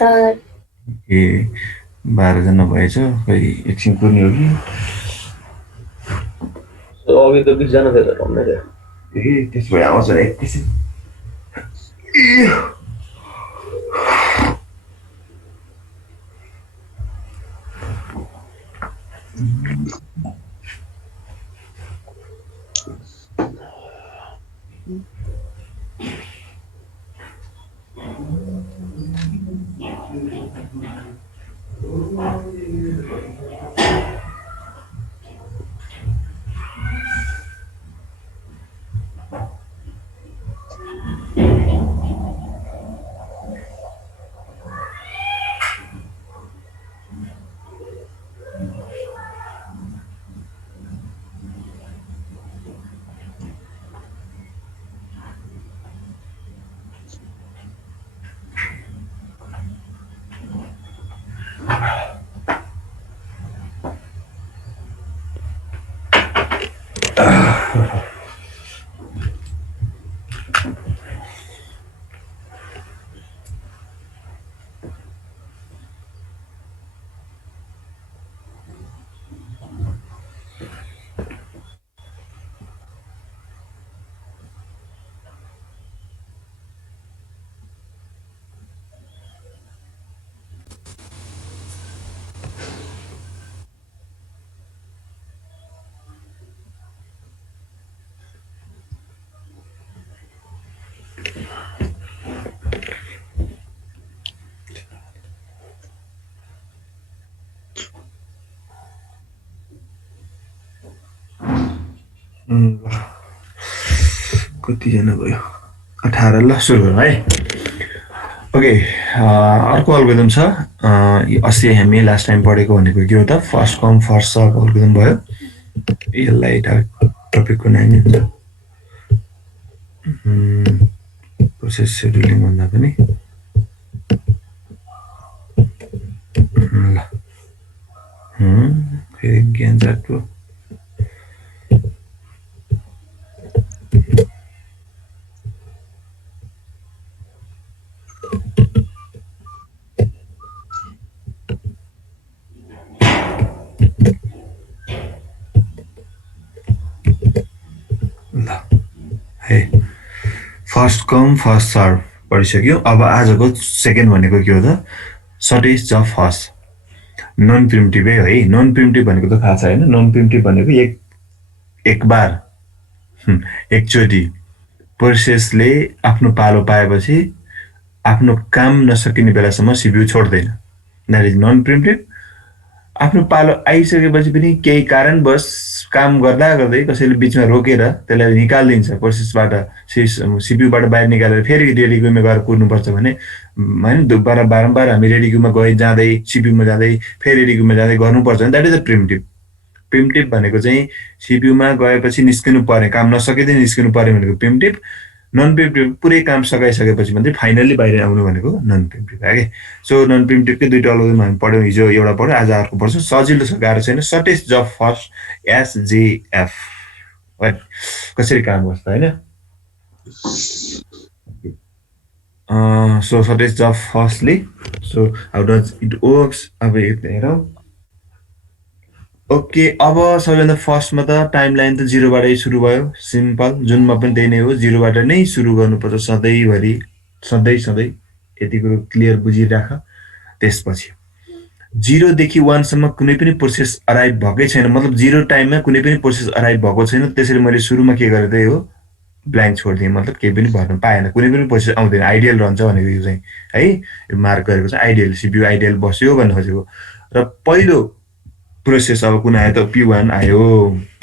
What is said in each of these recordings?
Sir. ए 12 जना भएछ खै एकछिन कुर्ने हो कि अघि त 20 जना थियो त भन्दै थियो ए त्यसो भए आउँछ एकैछिन कतिजना भयो 18 ल सुरु गरौँ है ओके अर्को अल्गोरिदम छ अस्ति हामी लास्ट टाइम पढेको भनेको के हो त first come first serve algorithm भयो यसलाई टपिकको नाम हुन्छ प्रोसेस सेड्युलिङ भन्दा पनि ल फेरि ज्ञान चार्टको फर्स्ट कम फर्स्ट सर्भ पढिसक्यो अब आजको सेकेन्ड भनेको के हो त सर्टेज अफ फर्स्ट नन प्रिमिटिभ है नन प्रिमिटिभ भनेको त थाहा छ हैन नन प्रिमिटिभ भनेको एक बार एकचोटि प्रोसेसले आफ्नो पालो पाएपछि आफ्नो काम नसकिने बेलासम्म सिपियु छोड्दैन द्याट इज नन प्रिमिटिभ आफ्नो पालो आइसकेपछि पनि केही कारणवश काम गर्दा गर्दै कसैले बीचमा रोकेर त्यसलाई निकाल्दिन्छ प्रोसेसबाट सिपियुबाट बाहिर निकालेर फेरि रेडी क्युमा गएर कुर्नुपर्छ भने हैन बारम्बार हामी रेडी क्युमा गए जाँदै सिपियुमा जाँदै फेरि रेडी क्युमा जाँदै गर्नुपर्छ भने that is a primitive primitive भनेको चाहिँ सिपियुमा गएपछि निस्किनु पर्ने काम नसकिँदै निस्किनु पर्ने भनेको प्रिमिटिभ नन प्रिमिटिभ पुरै काम सकाइसकेपछि मात्रै फाइनल्ली बाहिर आउनु भनेको नन प्रिमिटिभ है सो नन प्रिमिटिभकै दुईटा अल्गोरिदम हामी पढ्यौँ हिजो एउटा पढ्यौँ आज अर्को पढ्छौँ सजिलो छ गाह्रो छैन सर्टेज अफ फर्स्ट एसजेएफ कसरी काम गर्छ हैन so shortage of firstly so how does it works अब हेरौँ ओके अब सबैभन्दा फर्स्टमा त टाइमलाइन त 0 बाटै सुरु भयो सिम्पल जुनमा पनि त्यही नै हो 0 बाट नै सुरु गर्नुपर्छ सधैँभरि सधैँ यति कुरो क्लियर बुझिराख त्यसपछि 0 देखि 1 सम्म कुनै पनि प्रोसेस अराइभ भएकै छैन मतलब 0 टाइममा कुनै पनि प्रोसेस अराइभ भएको छैन त्यसैले मैले सुरुमा के गरे त हो ब्ल्याङ्क छोड्दिएँ मतलब केही पनि भर्न पाएन कुनै पनि प्रोसेस आउँदैन आइडियल रहन्छ भनेको यो चाहिँ है मार्क गरेको चाहिँ आइडियल सिपियु आइडियल बस्यो भन्नु खोजेको र पहिलो प्रोसेस अब कुन आयो त P1 आयो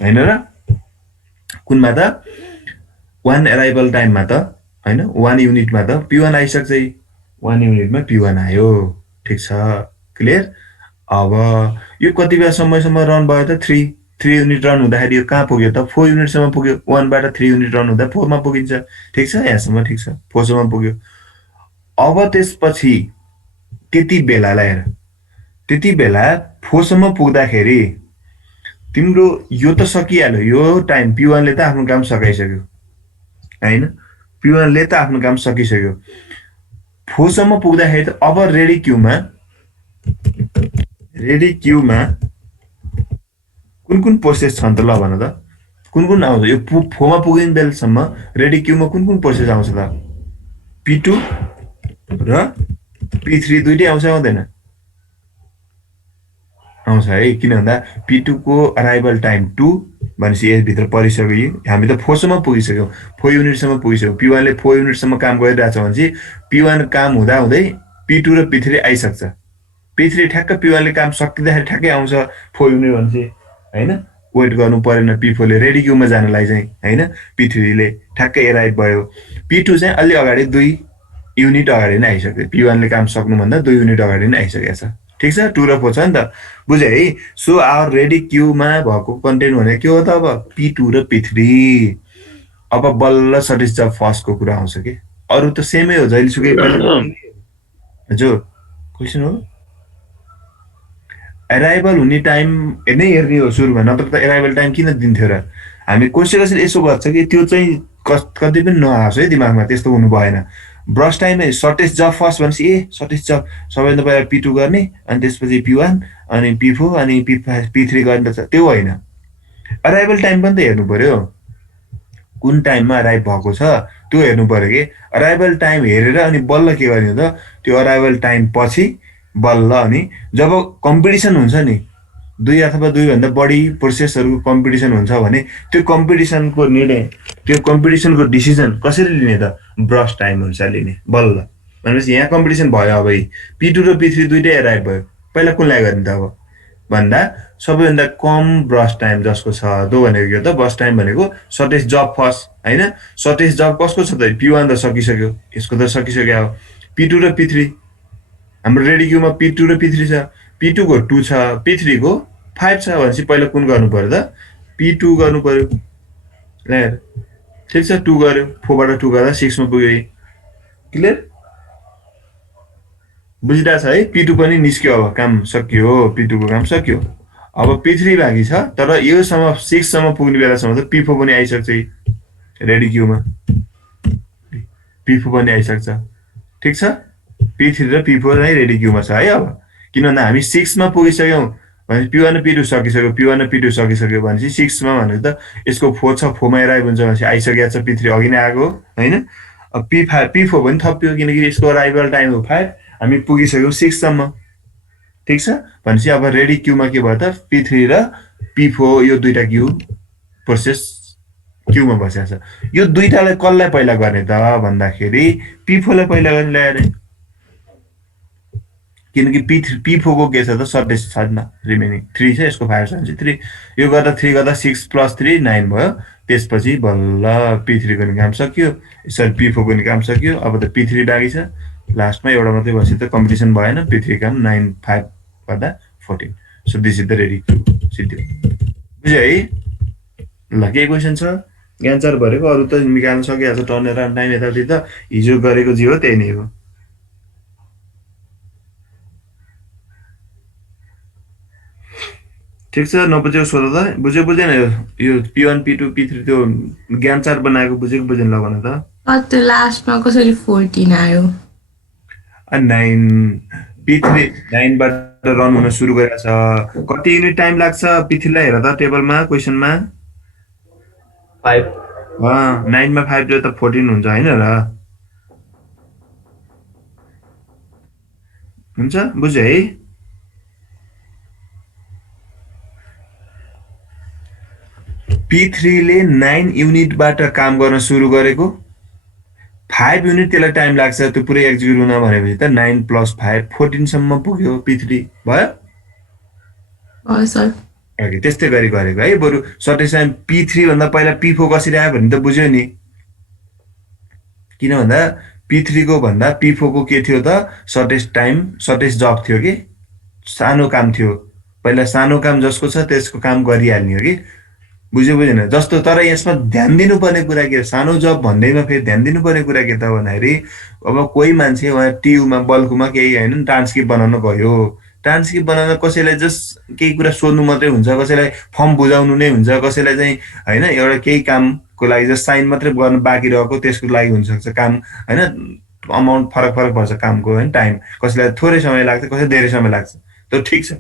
हैन र कुनमा त 1 अराइभल टाइममा त हैन 1 युनिटमा त P1 आइसक्छ 1 युनिटमा P1 आयो ठीक छ क्लियर अब यो कति बेला समयसम्म रन भयो त 3 युनिट रन हुँदाखेरि यो कहाँ पुग्यो त 4 युनिट सम्म पुग्यो 1 बाट 3 युनिट रन हुँदा 4 मा पुगिन्छ ठीक छ यहाँसम्म ठीक छ 4 सम्म पुग्यो अब त्यसपछि त्यति बेला 4 सम्म पुग्दाखेरि तिम्रो यो त सकिहाल्यो यो टाइम P1 ले त आफ्नो काम सकाइसक्यो हैन P1 ले त आफ्नो काम सकिसक्यो फोसम्म पुग्दाखेरि त अब रेडी क्यूमा कुन कुन प्रोसेस छन् त ल भन त कुन आउँछ यो फोमा पुगिने बेलसम्म रेडी क्यूमा कुन प्रोसेस आउँछ त P2 र P3 दुइटै आउँछ आउँदैन आउँछ है किन भन्दा P2 को अराइभल टाइम 2 भनेपछि यसभित्र परिसक्यो हामी त 4 सम्म पुगिसक्यौँ 4 युनिटसम्म पुगिसक्यौँ P1 ले 4 युनिटसम्म काम गरिरहेछ भनेपछि P1 काम हुँदा हुँदै P2 र P3 आइसक्छ P3 ठ्याक्क P1 ले काम सकिँदाखेरि ठ्याक्कै आउँछ 4 युनिट भनेपछि हैन वेट गर्नु परेन P4 ले रेडी क्यूमा जानलाई चाहिँ हैन P3 ले ठ्याक्कै एराइभ भयो P2 चाहिँ अलि अगाडि 2 युनिट अगाडि नै आइसक्यो P1 ले काम सक्नुभन्दा 2 युनिट अगाडि नै आइसकेको छ ठीक छ 2 र 4 छ नि त बुझे है सो आवर रेडी क्यूमा भएको कन्टेन्ट भने के हो त अब P2 र P3 अब बल्ल सर्टेज जब फर्स्टको कुरा आउँछ के अरु त सेमै हो जहिलेसुकै हजुर क्वेशन हो अराइभल हुने टाइम नै हेर्ने हो सुरुमा नत्र त अराइभल टाइम किन दिन्थ्यो र हामी कसैले यसो गर्छ कि त्यो चाहिँ कतै पनि नआओस् है दिमागमा त्यस्तो हुनु भएन ब्रस टाइममै सर्टेज जब फर्स्ट भनेपछि सर्टेज जब सबैभन्दा पहिला P2 गर्ने अनि त्यसपछि P1 अनि P4 अनि P3 गर्ने त त्यो होइन अराइभल टाइम पनि त हेर्नु पर्यो कुन टाइममा अराइभ भएको छ त्यो हेर्नु पर्यो के अराइभल टाइम हेरेर अनि बल्ल के गर्ने त त्यो अराइभल टाइम पछि बल्ल अनि जब कम्पिटिसन हुन्छ नि 2 अथवा 2 भन्दा बढी प्रोसेसहरुको कम्पिटिसन हुन्छ भने त्यो कम्पिटिसनको निर्णय त्यो कम्पिटिसनको डिसिजन कसरी लिने त ब्रस टाइम अनुसार लिने बल्ल भनेपछि यहाँ कम्पिटिसन भयो अब P2 र P3 दुईटै अराइभ भयो पहिला कुनलाई गर्ने त अब भन्दा सबैभन्दा कम ब्रस टाइम जसको छ दो भनेको के त ब्रस टाइम भनेको सर्टेज जब फर्स्ट हैन सर्टेज जब कसको छ त P1 त सकिसक्यो यसको त सकिसक्यो अब P2 र P3 हाम्रो रेडी क्यूमा P2 र P3 छ P2 को 2 छ P3 को 5 छ भनेपछि पहिला कुन गर्नु पर्यो त P2 गर्नु पर्यो ल हेर ठीक छ 2 गर्यो 4 बाट 2 गर्दा 6 मा पुग्यो क्लियर बुझिरा छ है P2 पनि निस्क्यो अब काम सकियो P2 को काम सकियो अब P3 बाँकी छ तर यो सम्म 6 सम्म पुग्ने बेलासम्म त P4 पनि आइसक्छ रेडी क्यूमा P4 पनि आइसक्छ ठीक छ P3 र P4 नै रेडी क्यूमा छ है अब किनभने हामी 6 मा पुगिसक्यौं भनेपछि P1 र P2 सकिसक्यो P1 र P2 सकिसक्यो भनेपछि 6 मा भनेको त यसको 4 छ 4 मा एराइभ हुन्छ भनेपछि आइसकेको छ P3 अघि नै आएको हैन अब P4 पनि थप्यो किनकि यसको अराइभल टाइम हो 5 हामी पुगिसक्यौं 6 सम्म ठीक छ भनेपछि अब रेडी क्यूमा के भयो त P3 र P4 यो दुईटा क्यू प्रोसेस क्यूमा बसेको छ यो दुईटालाई कसलाई पहिला गर्ने त भन्दाखेरि P4 लाई पहिला गर्ने ल्याएर किनकि P4 को के छ त सर्टेज छैन रिमेनिङ 3 छ यसको 5 छ 3 यो गर्दा 3 गर्दा 6 + 3 9 भयो त्यसपछि बल्ल P3 को काम सकियो सरी P4 को काम सकियो अब त P3 बाँकी छ लास्टमा एउटा मात्रै बसी त कम्पिटिसन भएन P3 काम 9 5 गर्दा 14 so this is the ready queue सिद्धियो बुझ्यो है ल के क्वेशन छ एन्सर भरेको अरु त निकाल्न सकिहाल्छ टर्न अराउन्ड टाइम यताउति त हिजो गरेको जे हो त्यही नै हो ठीक छ नबुझेको सोध त बुझ्यो बुझेन यो P1 P2 P3 त्यो ज्ञान चार्ट बनाएको बुझेको बुझेन ल भन त त्यो लास्टमा कसरी 14 आयो 9 P3 9 बाट रन हुन सुरु गरेछ कति युनिट टाइम लाग्छ P3 लाई हेर त टेबलमा क्वेशनमा 5 9 मा 5 जो त 14 हुन्छ हैन र हुन्छ बुझ्यो है P3 ले 9 युनिट बाट काम गर्न सुरु गरेको 5 युनिट त्यसलाई टाइम लाग्छ त्यो पुरै एक्जिक्युट हुन भनेपछि त 9 + 5 14 सम्म पुग्यो P3 भयो सर ओके त्यस्तै गरी गरेको है बरु सर्टेज टाइम P3 भन्दा पहिला P4 कसरी आयो भने त बुझ्यो नि किन भन्दा P3 को भन्दा P4 को के थियो त सर्टेज टाइम सर्टेज जब थियो के सानो काम थियो पहिला सानो काम जसको छ त्यसको काम गरिहाल्ने हो के बुझ्यो बुझेन जस्तो तर यसमा ध्यान दिनुपर्ने कुरा के सानो जब भन्दैमा फेरि ध्यान दिनुपर्ने कुरा के त भन्दाखेरि अब कोही मान्छे वहाँ टियुमा बल्कुमा केही हैन ट्रान्सक्रिप्ट बनाउन गयो ट्रान्सक्रिप्ट बनाउन कसैलाई जस्ट केही कुरा सोध्नु मात्रै हुन्छ कसैलाई फर्म बुझाउनु नै हुन्छ कसैलाई चाहिँ हैन एउटा केही कामको लागि जस्ट साइन मात्रै गर्न बाँकी रहेको त्यसको लागि हुन सक्छ काम हैन अमाउन्ट फरक फरक पर्छ कामको होइन टाइम कसैलाई थोरै समय लाग्छ कसैलाई धेरै समय लाग्छ त्यो ठिक छ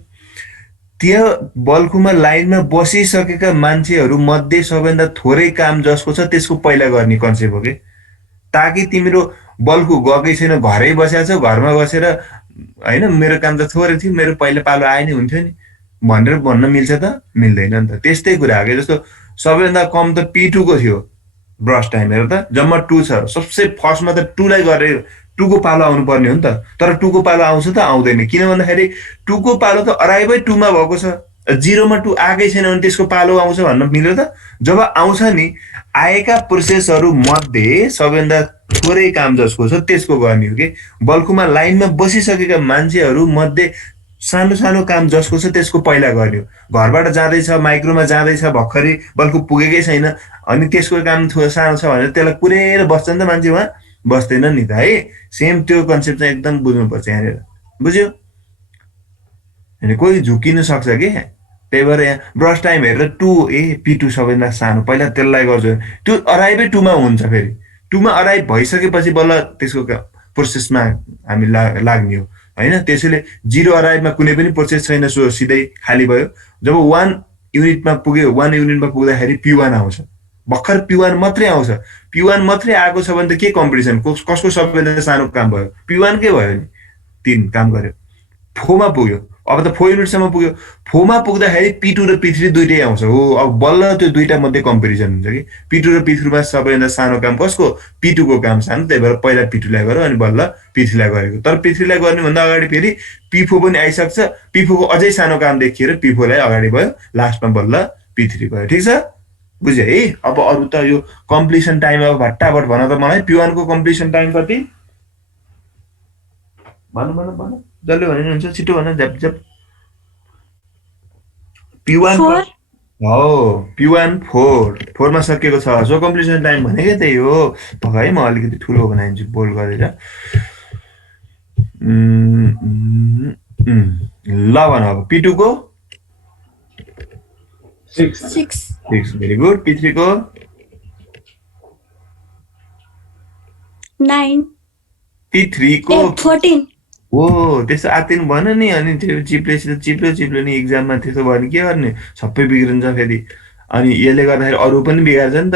त्यो बल्खुमा लाइनमा बसिसकेका मान्छेहरू मध्ये सबैभन्दा थोरै काम जसको छ त्यसको पहिला गर्ने कन्सेप्ट हो कि ताकि तिम्रो बल्खु गएकै छैन घरै बसेको छौ घरमा बसेर होइन मेरो काम त थोरै थियो मेरो पहिला पालो आए नै हुन्थ्यो नि भनेर भन्न मिल्छ त मिल्दैन नि त त्यस्तै कुरा हो कि जस्तो सबैभन्दा कम त P2 को थियो ब्रस टाइम हेर त जम्मा 2 छ सबसे फर्स्टमा त 2 लाई गरेर 2 को पालो आउनु पर्ने हो नि त तर 2 को पालो आउँछ त आउँदैन किन भन्दाखेरि 2 को पालो त अराइभै 2 मा भएको छ 0 मा 2 आएकै छैन भने त्यसको पालो आउँछ भन्न मिल्यो त जब आउँछ नि आएका प्रोसेसहरू मध्ये सबैभन्दा थोरै काम जसको छ त्यसको गर्ने हो कि बल्खुमा लाइनमा बसिसकेका मान्छेहरू मध्ये सानो सानो काम जसको छ त्यसको पहिला गर्ने हो घरबाट जाँदैछ माइक्रोमा जाँदैछ भर्खरै बल्खु पुगेकै छैन अनि त्यसको काम सानो छ भनेर त्यसलाई कुरेर बस्छ नि त मान्छे उहाँ बस्दैन नि त है सेम त्यो कन्सेप्ट चाहिँ एकदम बुझ्नुपर्छ यहाँनिर बुझ्यो अनि कोही झुकिन सक्छ कि त्यही भएर यहाँ ब्रस टाइम हेरेर 2 P2 सबैभन्दा सानो पहिला त्यसलाई गर्छु त्यो अराइभै 2 मा हुन्छ फेरि 2 मा अराइभ भइसकेपछि बल्ल त्यसको प्रोसेसमा हामी लाग्ने हो होइन त्यसैले 0 अराइभमा कुनै पनि प्रोसेस छैन सो सिधै खाली भयो जब 1 युनिटमा पुग्यो 1 युनिटमा पुग्दाखेरि P1 आउँछ भर्खर P1 मात्रै आउँछ P1 मात्रै आएको छ भने त के कम्पिटिसन कसको सबैभन्दा सानो काम भयो P1 कै भयो नि 3 काम गर्यो 4 मा पुग्यो अब त 4 युनिटसम्म पुग्यो 4 मा पुग्दाखेरि P2 र P3 दुईटै आउँछ हो अब बल्ल त्यो दुईटा मध्ये कम्पिटिसन हुन्छ कि P2 र P3 मा सबैभन्दा सानो काम कसको P2 को काम सानो त्यही भएर पहिला P2 लाई गर्यो अनि बल्ल P3 लाई गरेको तर P3 लाई गर्ने भन्दा अगाडि फेरि P4 पनि आइसक्छ P4 को अझै सानो काम देखिएर P4 लाई अगाडि भयो लास्टमा बल्ल P3 भयो ठिक छ बुझ्यो है अब अरु त यो कम्प्लिसन टाइम अब भट्टाभट भन त मलाई P1 को कम्प्लिसन टाइम कति भन जसले भने हुन्छ छिटो भन झप झप P1 हो P1 4 मा सकिएको छ सो कम्प्लिसन टाइम भनेकै त्यही हो है म अलिकति ठुलो बनाइदिन्छु बोल्ड गरेर ल भन अब P2 को 6 भेरी गुड P3 को 9 P3 को 14 ओ त्यसो आतिन भन नि अनि त्यो चिप्लो नि एक्जाममा त्यसो भयो भने के गर्ने सबै बिग्रिन्छ फेरि अनि यसले गर्दाखेरि अरु पनि बिगार्छ नि त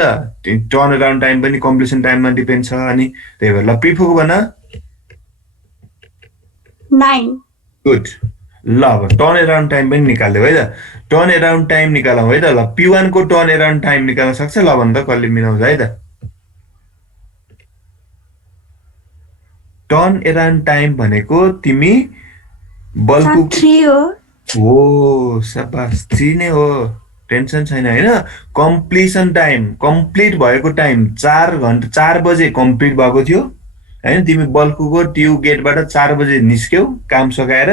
टर्न अराउन्ड टाइम पनि कम्प्लिसन टाइममा डिपेन्ड छ अनि त्यही भएर ल P4 को भन 9 गुड ल अब टर्न अराउन्ड टाइम पनि निकाल्यौ है त टर्न अराउन्ड टाइम निकालौँ है त ल P1 को टर्न अराउन्ड टाइम निकाल्न सक्छ ल भन त कसले मिलाउँछ है त टर्न अराउन्ड टाइम भनेको तिमी बल्कु 3 हो ओ शाबास 3 नै हो टेन्सन छैन हैन कम्प्लिसन टाइम कम्प्लिट भएको टाइम 4 बजे कम्प्लिट भएको थियो हैन तिमी बल्कुको ट्यु गेटबाट 4 बजे निस्क्यौ काम सकाएर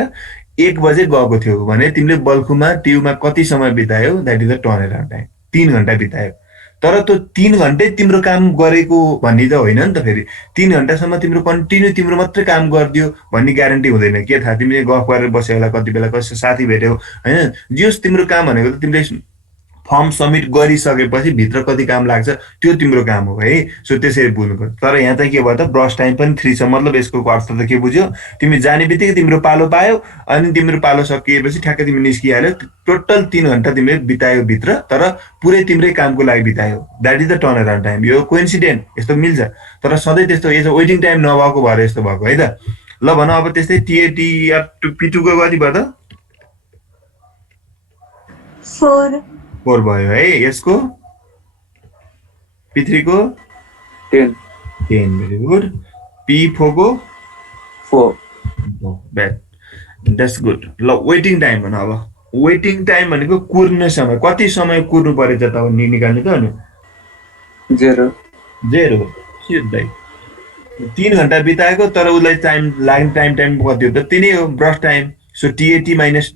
1 बजे गएको थियो भने तिमीले बल्कुमा ट्युमा कति समय बितायौ that is the turn around time 3 घण्टा बितायौ तर त्यो 3 घण्टै तिम्रो काम गरेको भन्ने त होइन नि त फेरि 3 घण्टासम्म तिम्रो कन्टिन्यू तिम्रो मात्रै काम गर्दियो भन्ने ग्यारेन्टी हुँदैन के थाहा तिमीले गफ गरेर बस्यो होला कति बेला कसै साथी भेट्यौ हैन जस तिम्रो काम भनेको त तिमीले फर्म सबमिट गरिसकेपछि भित्र कति काम लाग्छ त्यो तिम्रो काम हो है सो त्यसरी बुझ्नुपर्छ तर यहाँ त के भयो त ब्रस टाइम पनि 3 छ मतलब यसको अर्थ त के बुझ्यो तिमी जानेबित्तिकै तिम्रो पालो पायौ अनि तिम्रो पालो सकिएपछि ठ्याक्कै तिमी निस्किहाल्यौ टोटल 3 घण्टा तिमीले बितायौ भित्र तर पुरै तिम्रै कामको लागि बितायौ that is the turn around time यो कोइन्सिडेन्ट यस्तो मिल्छ तर सधैँ त्यस्तो यो वेटिङ टाइम नभएको भएर यस्तो भएको है त ल भन अब त्यस्तै TAT या P2 को कति भयो त 4 भयो है यसको P3 को 10 भेरी गुड P4 को 4 ब्याड द्याट्स गुड ल वेटिङ टाइम भन अब वेटिङ टाइम भनेको कुर्ने समय कति समय कुर्नु पर्यो त अब निकाल्ने त अनि 0 सिधै 3 घण्टा बिताएको तर उसलाई टाइम लाग्ने टाइम कति हो त तिनै हो brush time so TAT minus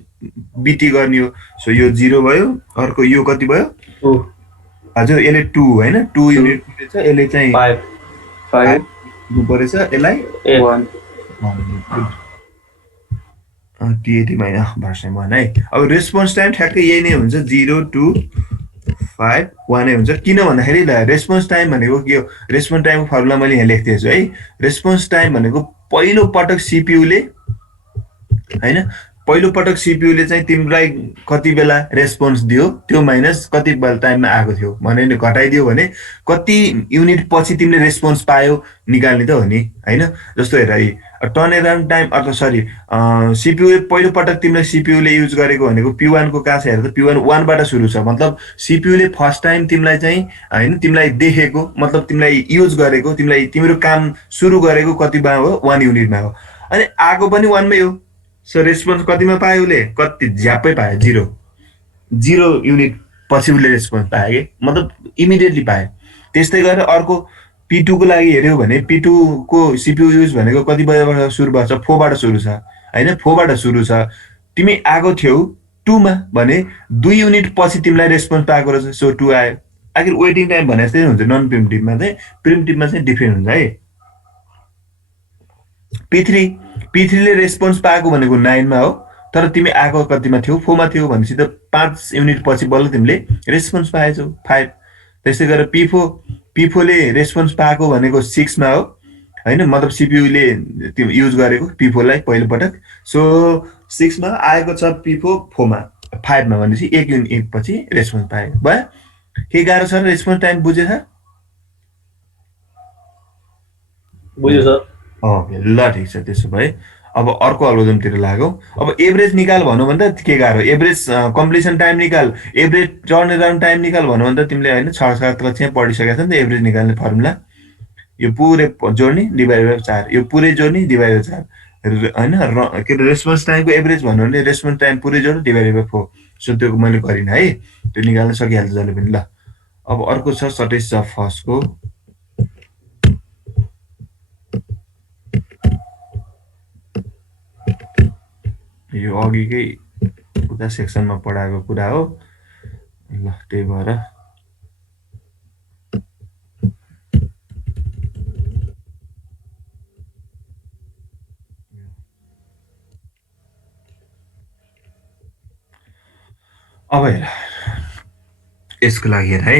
BT गर्ने हो सो यो 0 भयो अर्को यो कति भयो 2 हजुर यसले 2 हैन 2 युनिट छ यसले चाहिँ 5 दिनु परेछ यसलाई 1 TAT माइनस भाषा 1 है अब रेस्पोन्स टाइम ठ्याक्कै यही नै हुन्छ 0 to 5 1 नै हुन्छ किन भन्दाखेरि ल रेस्पोन्स टाइम भनेको के हो रेस्पोन्स टाइमको फर्मुला मैले यहाँ लेख्दिएको छु है रेस्पोन्स टाइम भनेको पहिलो पटक सीपीयूले हैन पहिलो पटक सीपीयूले चाहिँ तिमीलाई कति बेला रेस्पोन्स दियो त्यो माइनस कति बेला टाइममा आएको थियो भने घटाइदियो भने कति युनिट पछि तिमीले रेस्पोन्स पायो निकाल्ने त हो नि हैन जस्तो हेर है टर्न अराउन्ड टाइम अथवा सरी सीपीयू पहिलो पटक तिमीले सीपीयूले युज गरेको भनेको P1 को कहाँ छ हेर त P1 1 बाट सुरु छ मतलब सीपीयूले फर्स्ट टाइम तिमीलाई चाहिँ हैन तिमीलाई देखेको मतलब तिमीलाई युज गरेको तिमीलाई तिम्रो काम सुरु गरेको कतिमा हो 1 युनिटमा हो अनि आको पनि 1 मै हो सो रेस्पोन्स कतिमा पायो उले कति ज्यापै पायो 0 युनिट पछि उले रेस्पोन्स पायो के मतलब इमिडिएटली पायो त्यस्तै गरेर अर्को P2 को लागि हेर्यो भने P2 को सीपीयू युज भनेको कति बजेबाट सुरु भएको छ 4 बाट सुरु छ हैन 4 बाट सुरु छ तिमी आको थियौ 2 मा भने 2 युनिट पछि तिमीलाई रेस्पोन्स पाएको रहेछ सो 2 आयो आखिर वेटिङ टाइम भने जस्तै हुन्छ नन प्रिमिटिभमा चाहिँ प्रिमिटिभमा चाहिँ डिफरेन्ट हुन्छ है P3 ले रेस्पोन्स पाएको भनेको 9 मा हो तर तिमी आको कतिमा थियौ 4 मा थियौ भनेपछि त 5 युनिट पछि बल्ल तिमीले रेस्पोन्स पाएछौ 5 त्यसै गरेर P4 ले रेस्पोन्स पाएको भनेको 6 मा हो हैन मतलब सीपीयू ले युज गरेको P4 लाई पहिलो पटक सो 6 मा आएको छ P4 4 मा 5 मा भनेपछि 1 युनिट पछि रेस्पोन्स पायो भयो के गाह्रो छ रेस्पोन्स टाइम बुझे छ बुझ्यो सर ल ठीक छ त्यसो भए अब अर्को अल्गोरिदमतिर लागौ अब एभरेज निकाल भन्नु भन्दा के गाह्रो एभरेज कम्प्लिसन टाइम निकाल एभरेज टर्न अराउन्ड टाइम निकाल भन्नु भन्दा तिमीले हैन 6-7 कक्षा पढिसकेका छौ नि त एभरेज निकाल्ने फर्मुला यो पुरै जोड्ने डिभाइड बाइ 4 यो पुरै जोड्ने डिभाइड बाइ 4 हैन के रेस्पोन्स टाइमको एभरेज भन्नु भने रेस्पोन्स टाइम पुरै जोड्ने डिभाइड बाइ 4 सो त्यो मैले गरिन है त्यो निकाल्न सकिहाल्छ जले पनि ल अब अर्को छ सर्टेज अफ फर्स्टको यो अघिकै उता सेक्सनमा पढाएको कुरा हो ल त्यही भएर अब हेर यसको लागि हेर है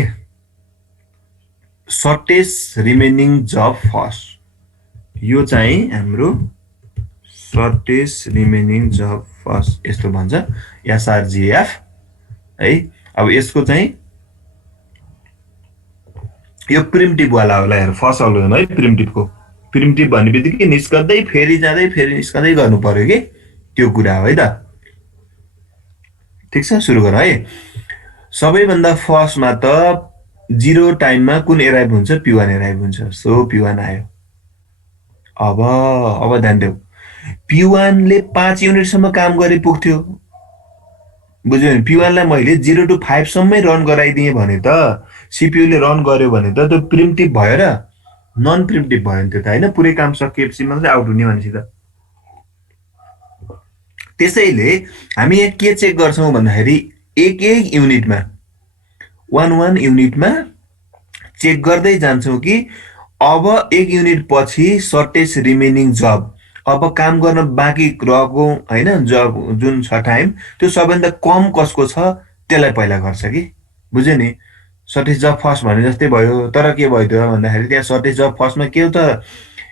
सर्टेज रिमेनिङ जब फर्स्ट यो चाहिँ हाम्रो सर्टेज रिमेनिङ जब फर्स्ट यस्तो भन्छ SRGF है अब यसको चाहिँ यो प्रिमिटिभ वाला होला हेर फर्स्ट अल्गोरिदम है प्रिमिटिभ भन्ने बित्तिकै निस्कदै फेरि जाँदै फेरि निस्कदै गर्नु पर्यो के त्यो कुरा हो है त ठीक छ सुरु गर है सबैभन्दा फर्स्टमा त 0 टाइममा कुन एराइभ हुन्छ P1 एराइभ हुन्छ सो P1 आयो अब ध्यान देऊ P1 ले 5 युनिट सम्म काम गरे पुग्थ्यो बुझ्यौ नि P1 लाई मैले 0 to 5 सम्मै रन गराइदिए भने त सीपीयू ले रन गर्यो भने त त्यो प्रिमिटिभ भयो र नन प्रिमिटिभ भयो नि त्यो त हैन पुरै काम सकिएपछि मात्रै आउट हुने भनेपछि त त्यसैले हामी यहाँ के चेक गर्छौं भन्दाखेरि एक युनिटमा 1 युनिटमा चेक गर्दै जान्छौं कि अब एक युनिट पछि सर्टेज रिमेनिङ जब अब काम गर्न बाँकी रहेको हैन जब जुन छ टाइम त्यो सबैभन्दा कम कसको छ त्यसलाई पहिला गर्छ कि बुझ्यो नि सर्टेज जब फर्स्ट भने जस्तै भयो तर के भयो त भन्दाखेरि त्यहाँ सर्टेज जब फर्स्टमा के हो त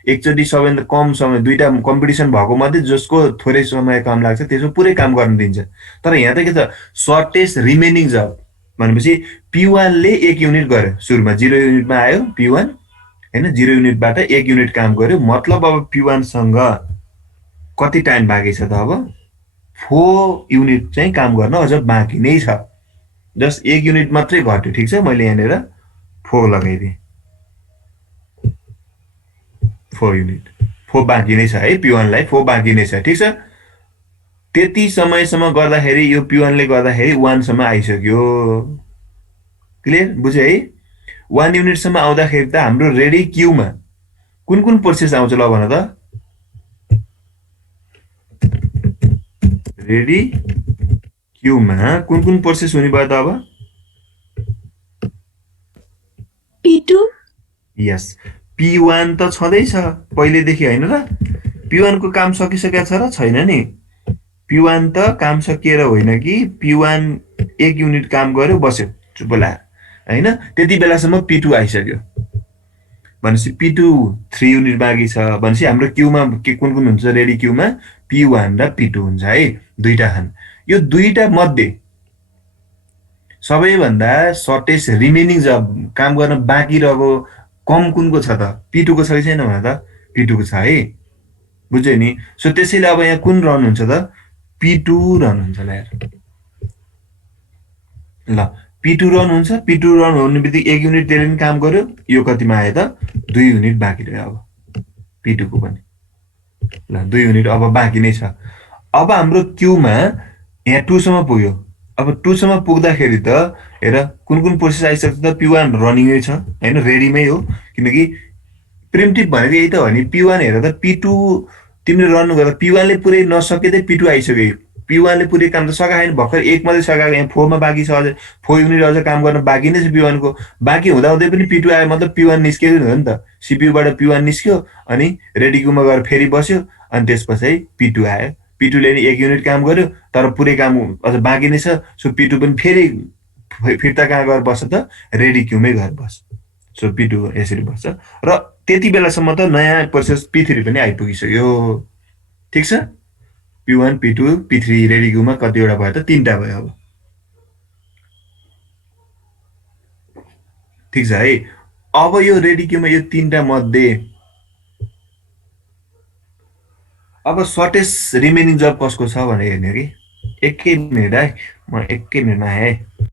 एकचोटी सबैभन्दा कम समय दुईटा कम्पिटिसन भएको मध्ये जसको थोरै समय कम लाग्छ त्यसो पुरै काम गर्न दिन्छ तर यहाँ त के छ सर्टेज रिमेनिङ जब भनेपछि P1 ले 1 युनिट गर्यो सुरुमा 0 युनिटमा आयो P1 हैन 0 युनिटबाट 1 युनिट काम गर्यो मतलब अब P1 सँग कति टाइम बाँकी छ त अब 4 युनिट चाहिँ काम गर्न अझ बाँकी नै छ जस्ट 1 युनिट मात्रै घट्यो ठीक छ मैले यहाँनेर 4 लगाइदिए 4 युनिट 4 बाँकी नै छ है P1 लाई 4 बाँकी नै छ ठीक छ त्यति समयसम्म गर्दाखेरि यो P1 ले गर्दाखेरि 1 सम्म आइसक्यो क्लियर बुझ्यो है 1 युनिट सम्म आउँदाखेरि त हाम्रो रेडी क्यूमा कुन प्रोसेस आउँछ ल भन त रेडी क्यूमा कुन प्रोसेस हुने भयो त अब P2 यस P1 त छँदै छ पहिले देखि हैन र P1 को काम सकिसकेको छ र छैन नि P1 त काम सकिएर होइन कि P1 1 युनिट काम गर्यो बस्यो चुप लाएर हैन त्यति बेलासम्म P2 आइसक्यो भनेपछि P2 3 युनिट बाँकी छ भनेपछि हाम्रो क्यूमा के कुन कुन हुन्छ रेडी क्यूमा P1 र P2 हुन्छ है दुईटा खान यो दुईटा मध्ये सबैभन्दा सर्टेस्ट रिमेनिङ जब काम गर्न बाँकी रहेको कम कुनको छ त P2 को छ कि छैन भने त P2 को छ है बुझ्यो नि सो त्यसैले अब यहाँ कुन रन हुन्छ त P2 रन हुन्छ ल यार ल P2 रन हुन्छ P2 रन हुने बित्तिकै 1 युनिट त्यसले पनि काम गर्यो यो कतिमा आयो त 2 युनिट बाँकी रह्यो अब P2 को पनि ल 2 युनिट अब बाँकी नै छ अब हाम्रो क्यूमा यहाँ 2 सम्म पुग्यो अब 2 सम्म पुग्दाखेरि त हेर कुन कुन प्रोसेस आइसक्छ त P1 रनिङै छ हैन रेडीमै हो किनकि प्रिमिटिभ भनेको यही त हो नि P1 हेर त P2 तिमीले रन गर्दा P1 ले पुरै नसकिँदै P2 आइसक्यो P1 ले पुरै काम त सकाएन भर्खर एक मात्रै सकाएको यहाँ 4 मा बाँकी छ अझै 4 युनिट अझ काम गर्न बाँकी नै छ P1 को बाँकी हुँदाहुँदै पनि P2 आयो मतलब P1 निस्क्यो हो नि त CPU बाट P1 निस्क्यो अनि रेडी क्यूमा गएर फेरि बस्यो अनि त्यसपछि P2 आयो P2 ले नि 1 युनिट काम गर्यो तर पुरै काम अझ बाँकी नै छ सो P2 पनि फेरि फिर्ता कहाँ गएर बस्छ त रेडी क्यूमै गएर बस्छ सो P2 यसरी बस्छ र त्यति बेलासम्म त नयाँ प्रोसेस P3 पनि आइपुगिसक्यो ठीक छ P1 P2 P3 रेडी क्यूमा कतिवटा भयो त 3टा भयो अब ठीक छ है अब यो रेडी क्यूमा यो 3टा मध्ये अब सर्टेस्ट रिमेनिङ जब कसको छ भनेर हेर्ने कि एकै मिनेट है म एकै मिनेटमा आएँ है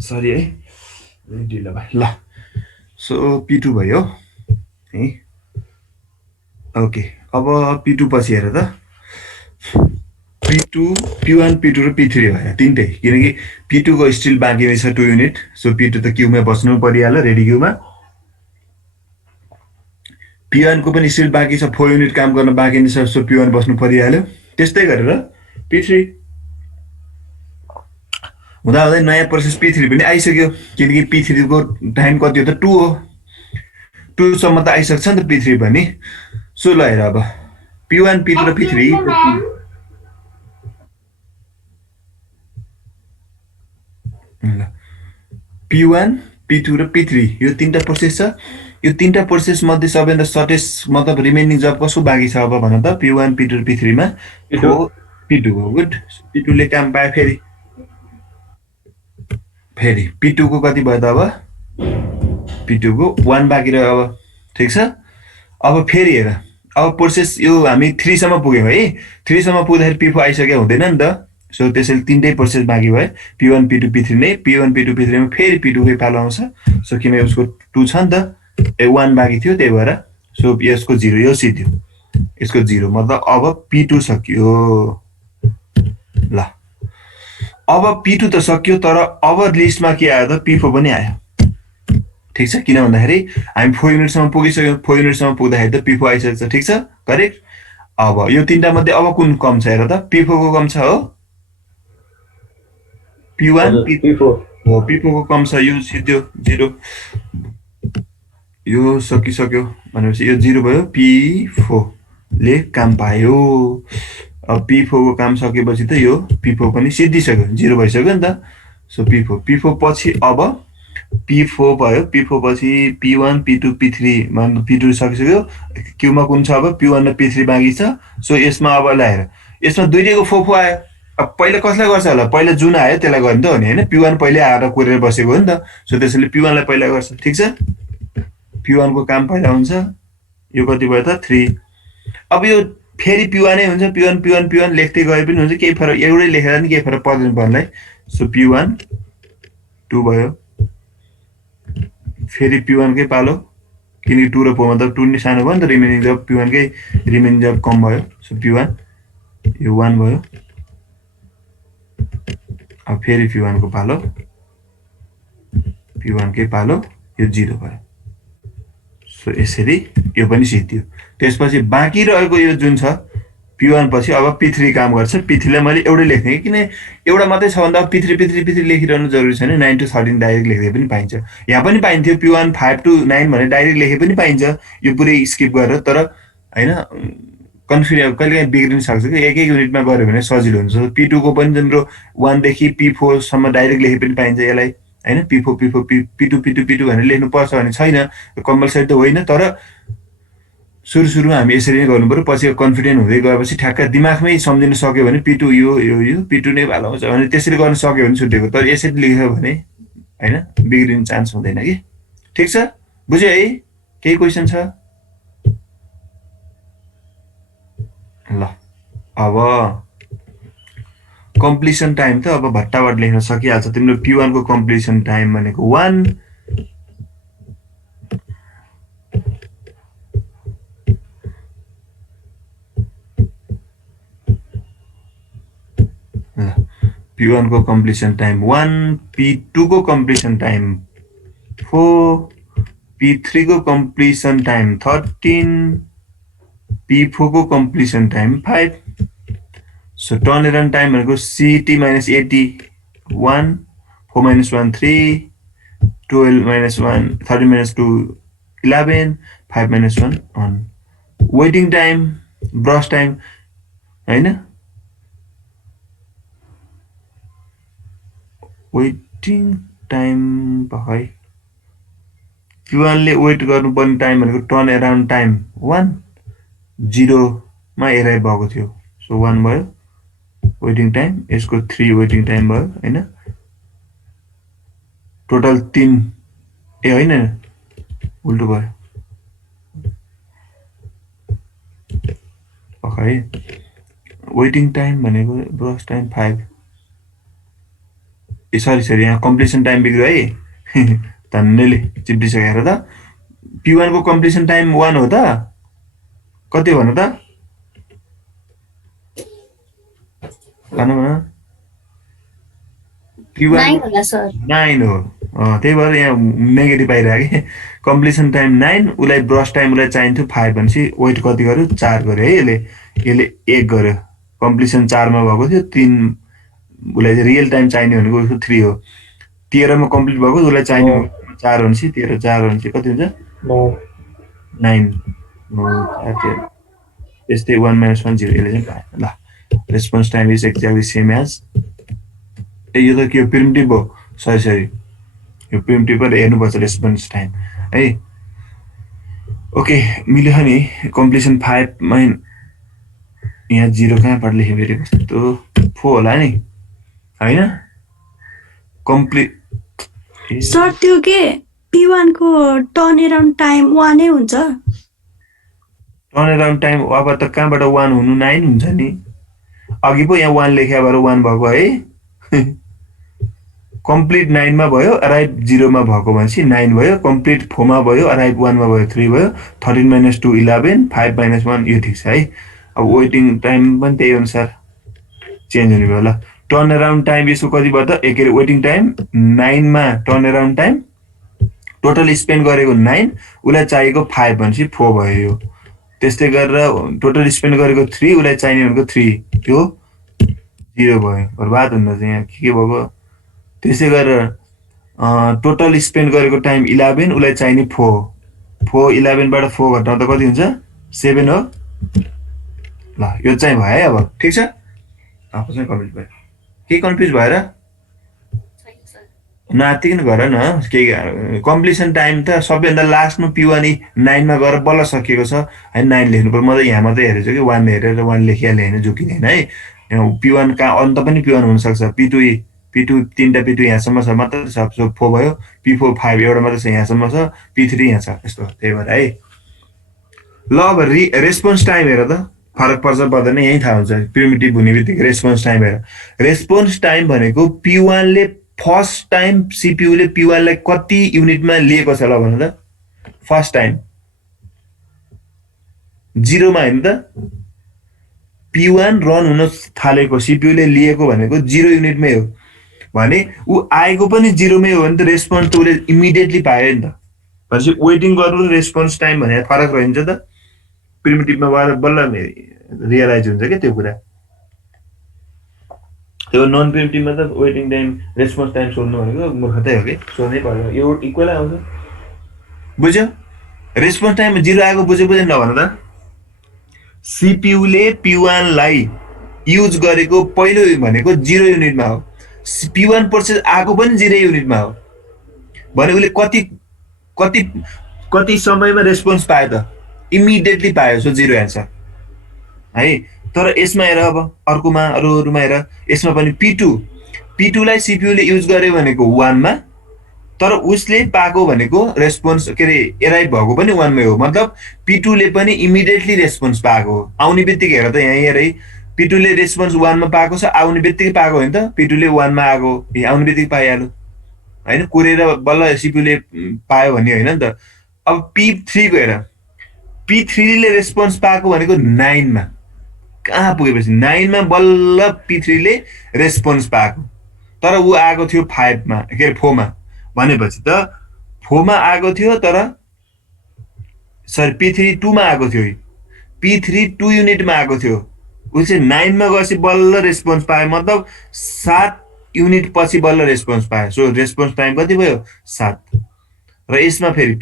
सरी है ढिलो भयो ल सो P2 भयो है ओके अब P2 पछि हेर त P2 P1 P2 र P3 भयो तीनटै किनकि P2 को स्टिल बाँकी नै छ 2 युनिट सो P2 त क्यूमा बस्नु परिहाल्यो रेडी क्यूमा P1 को पनि स्टिल बाँकी छ 4 युनिट काम गर्न बाँकी नै छ सो P1 बस्नु परिहाल्यो त्यस्तै गरेर P3 हुँदा हुँदै नयाँ प्रोसेस P3 पनि आइसक्यो किनकि P3 को टाइम कति हो त 2 हो 2 सम्म त आइसक्छ नि त P3 पनि सो ल हेर अब P1 P2 र P3 P1 P2 र P3 यो तीनटा प्रोसेस छ यो तीनटा प्रोसेस मध्ये सबैभन्दा सर्टेस्ट मतलब रिमेनिङ जब कसको बाँकी छ अब भन त P1 P2 र P3 मा P2 हो गुड P2 ले काम पाए फेरि P2 को कति भयो त अब P2 को 1 बाँकी रह्यो अब ठीक छ अब फेरि हेर अब प्रोसेस यो हामी 3 सम्म पुग्यौं है 3 सम्म पुग्दाखेरि P4 आइसक्यो हुँदैन नि त सो त्यसैले तीनटै प्रोसेस बाँकी भयो P1 P2 P3 नै P1 P2 P3 मा फेरि P2 कै पालो आउँछ सो किन उसको 2 छ नि त 1 बाँकी थियो त्यही भएर सो यसको 0 यो सिध्यो यसको 0 मतलब अब P2 सक्यो ल अब P2 त सक्यो तर अब लिस्टमा के आयो त P4 पनि आयो ठीक छ किन भन्दाखेरि हामी 4 युनिट सम्म पुगिसक्यौं 4 युनिट सम्म पुग्दाखेरि त P4 आइसक्छ ठीक छ करेक्ट अब यो तीनटा मध्ये अब कुन कम छ हेर त P4 को कम छ हो P1 P4 हो P4 को कम छ यो सिध्यो 0 यो सकिसक्यो भनेपछि यो 0 भयो P4 ले काम पायो अब P4 को काम सकेपछि त यो P4 पनि सिद्धिसक्यो 0 भइसक्यो नि त सो P4 पछि अब P4 भयो P4 पछि P1 P2 P3 मान P2 सकिसक्यो क्यूमा कुन छ अब P1 र P3 बाँकी छ सो यसमा अब लाएर यसमा दुईटैको फोफो आयो अब पहिला कसलाई गर्छ होला पहिला जुन आयो त्यसलाई गर्ने त हो नि हैन P1 पहिले आएर कुरेर बसेको हो नि त सो त्यसैले P1 लाई पहिला गर्छ ठीक छ P1 को काम पहिला हुन्छ यो कति भयो त 3 अब यो फेरि P1 नै हुन्छ P1 लेख्दै गए पनि हुन्छ केही फरक एउटै लेखेर नि केही फरक पर्दैन भन्लाई सो P1 2 भयो फेरि P1 कै पालो किनकि 2 र 4 मतलब 2 नि सानो भयो नि त रिमेनिङ जब P1 कै रिमेनिङ जब कम भयो सो P1 यो 1 भयो अब फेरि P1 को पालो P1 कै पालो यो 0 भयो सो यसरी यो पनि सिद्धियो त्यसपछि बाँकी रहेको यो जुन छ P1 पछि अब P3 काम गर्छ P3 लाई मैले एउटै लेख्ने किन एउटा मात्रै छ भन्दा P3 लेखिरहनु जरुरी छैन 9 to 13 डाइरेक्ट लेख्दै पनि पाइन्छ यहाँ पनि पाइन्थ्यो P1 5 to 9 भने डाइरेक्ट लेखे पनि पाइन्छ यो पुरै स्किप गरेर तर हैन कन्फ्युज कहिलेकाहीँ बिग्रिन सक्छ कि एक युनिटमा गर्यो भने सजिलो हुन्छ P2 को पनि तिम्रो 1 देखि P4 सम्म डाइरेक्ट लेखे पनि पाइन्छ यसलाई हैन P2 भनेर लेख्नु पर्छ भने छैन कम्पलसरी त होइन तर सुरुमा हामी यसरी नै गर्नु पर्यो पछि कन्फिडेन्ट हुँदै गएपछि ठ्याक्क दिमागमै सम्झिन सक्यो भने P2 यो P2 नै भालो हुन्छ भने त्यसरी गर्न सक्यो भने छुटेको तर यसरी लेख्यो भने हैन बिग्रिने चान्स हुँदैन के ठीक छ बुझ्यो है केही क्वेशन छ ल अब कम्प्लिसन टाइम त अब भट्टाभट लेख्न सकिहाल्छ तिम्रो P1 को कम्प्लिसन टाइम भनेको 1 P1 को completion time 1 P2 को completion time 4 P3 को completion time 13 P4 को completion time 5 so turnaround time भनेको CT minus 80 1 4 minus 1 3 12 minus 1 30 minus 2 11 5 minus 1 1 waiting time brush time हैन waiting time भाइ P1 ले वेट गर्नुपर्ने टाइम भनेको टर्न अराउन्ड टाइम 1 0 मा एराइभ भएको थियो सो 1 भयो वेटिङ टाइम यसको 3 वेटिङ टाइम भयो हैन टोटल 3 ए हैन उल्टो भयो ओके वेटिङ टाइम भनेको ब्रस टाइम 5 सरी यहाँ कम्प्लिसन टाइम बिग्रियो है धन्यले चिप्टिसकेर त P1 को कम्प्लिसन टाइम 1 हो त कति हो भन त भन P1 9 होला सर 9 हो त्यही भएर यहाँ नेगेटिभ आइरहेको कि कम्प्लिसन टाइम 9 उसलाई ब्रस टाइम उसलाई चाहिन्थ्यो 5 भनेपछि वेट कति गर्यो 4 गर्यो है यसले 1 गर्यो कम्प्लिसन 4 मा भएको थियो 3 उसलाई चाहिँ रियल टाइम चाहिने भनेको उसको 3 हो 13 मा कम्प्लिट भएको उसलाई चाहिने 4 भनेपछि 13 4 भनेपछि कति हुन्छ 9 यस्तै 1 - 1 0 यसले चाहिँ पाएन ल response time is exactly same as यो त के प्रिमिटिभ हो सरी यो प्रिमिटिभ पर हेर्नुपर्छ रेस्पोन्स टाइम है ओके मिल्यो नि कम्प्लिसन 5 मा यहाँ 0 कहाँबाट लेखेँ फेरि कस्तो 4 होला नि हैन कम्प्लिट सर त्यो के P1 को टर्न अराउन्ड टाइम 1 नै हुन्छ टर्न अराउन्ड टाइम अब त कहाँबाट 1 हुनु 9 हुन्छ नि अघि पो यहाँ 1 लेख्या भएर 1 भएको है कम्प्लिट 9 मा भयो अराइभ 0 मा भएको भनेपछि 9 भयो कम्प्लिट 4 मा भयो अराइभ 1 मा भयो 3 भयो 13 - 2 11 5 - 1 यो ठिक छ है अब वेटिङ टाइम पनि त्यही अनुसार चेन्ज हुने भयो ल टर्न अराउन्ड टाइम यसको कति भयो त के अरे वेटिङ टाइम 9 मा turn around time total spend गरेको 9 उसलाई चाहिएको 5 भनेपछि 4 भयो यो त्यस्तै गरेर टोटल स्पेन्ड गरेको 3 उसलाई चाहिने भनेको 3 त्यो 0 भयो बर्बाद हुन्छ यहाँ के भएको त्यसै गरेर टोटल स्पेन्ड गरेको टाइम 11 उसलाई चाहिने 4 11 बाट 4 घटाउँदा कति हुन्छ 7 हो ल यो चाहिँ भयो है अब ठिक छ अब चाहिँ कम्प्लिट भयो के कन्फ्युज भएर नातिकिन गर न के कम्प्लिसन टाइम त सबैभन्दा लास्टमा P1 9 मा गएर बल्ल सकिएको छ है 9 लेख्नु पर्यो म त यहाँ मात्रै हेरेछु कि 1 हेरेर 1 लेखिहालेँ हैन जोकिँदैन है P1 का अन्त पनि P1 हुन सक्छ P2 तीनटा P2 यहाँसम्म छ मात्र छ 4 भयो P4 5 एउटा मात्र छ यहाँसम्म छ P3 यहाँ छ यस्तो त्यही भएर है ल अब रेस्पोन्स टाइम हेर त फरक पर्छ पर्दैन यही थाहा हुन्छ प्रिमिटिभ हुने बित्तिकै रेस्पोन्स टाइम हेर रेस्पोन्स टाइम भनेको P1 ले फर्स्ट टाइम CPU ले P1 लाई कति युनिटमा लिएको छ ल भन त फर्स्ट टाइम 0 मा हैन त P1 रन हुन थालेको CPU ले लिएको भनेको 0 युनिटमै हो भने उ आएको पनि 0 मै हो भने त रेस्पोन्स त उले इमिडिएटली पायो नि त भनेपछि वेटिङ गर्नु र रेस्पोन्स टाइम भने फरक रहन्छ त प्रिमिटिभमा बल्ल रियलाइज हुन्छ के त्यो कुरा त्यो नन प्रिमिटिभमा त वेटिङ टाइम रेस्पोन्स टाइम सोध्नु भनेको मूर्खतै हो कि सोध्नै पर्यो यो इक्वल आउँछ बुझ्यो रेस्पोन्स टाइम 0 आएको बुझेन भन त CPU ले P1 लाई युज गरेको पहिलो भनेको 0 युनिटमा हो P1 प्रोसेस आएको पनि 0 युनिटमा हो भने उले कति समयमा रेस्पोन्स पायो त इमिडिएटली पायो सो 0 आन्सर है तर यसमा हेर अब अर्कोमा अरूमा हेर यसमा पनि P2 लाई CPU ले युज गर्यो भनेको 1 मा तर उसले पाएको भनेको रेस्पोन्स के रे एराइभ भएको पनि 1 मै हो मतलब P2 ले पनि इमिडिएटली रेस्पोन्स पाएको आउने बित्तिकै हेर त यहाँ हेर है P2 ले रेस्पोन्स 1 मा पाएको छ आउने बित्तिकै पाएको हैन त P2 ले 1 मा आएको आउने बित्तिकै पाइहाल्यो हैन कुरेर बल्ल CPU ले पायो भन्ने हैन नि त अब P3 को हेर P3 ले रेस्पोन्स पाएको भनेको 9 मा कहाँ पुगेपछि 9 मा बल्ल P3 ले रेस्पोन्स पाएको तर उ आएको थियो 5 मा के 4 मा भनेपछि त 4 मा आएको थियो तर सरी P3 2 मा आएको थियो P3 2 युनिटमा आएको थियो उ चाहिँ 9 मा गएपछि बल्ल रेस्पोन्स पायो मतलब 7 युनिट पछि बल्ल रेस्पोन्स पायो सो रेस्पोन्स टाइम कति भयो 7 र यसमा फेरि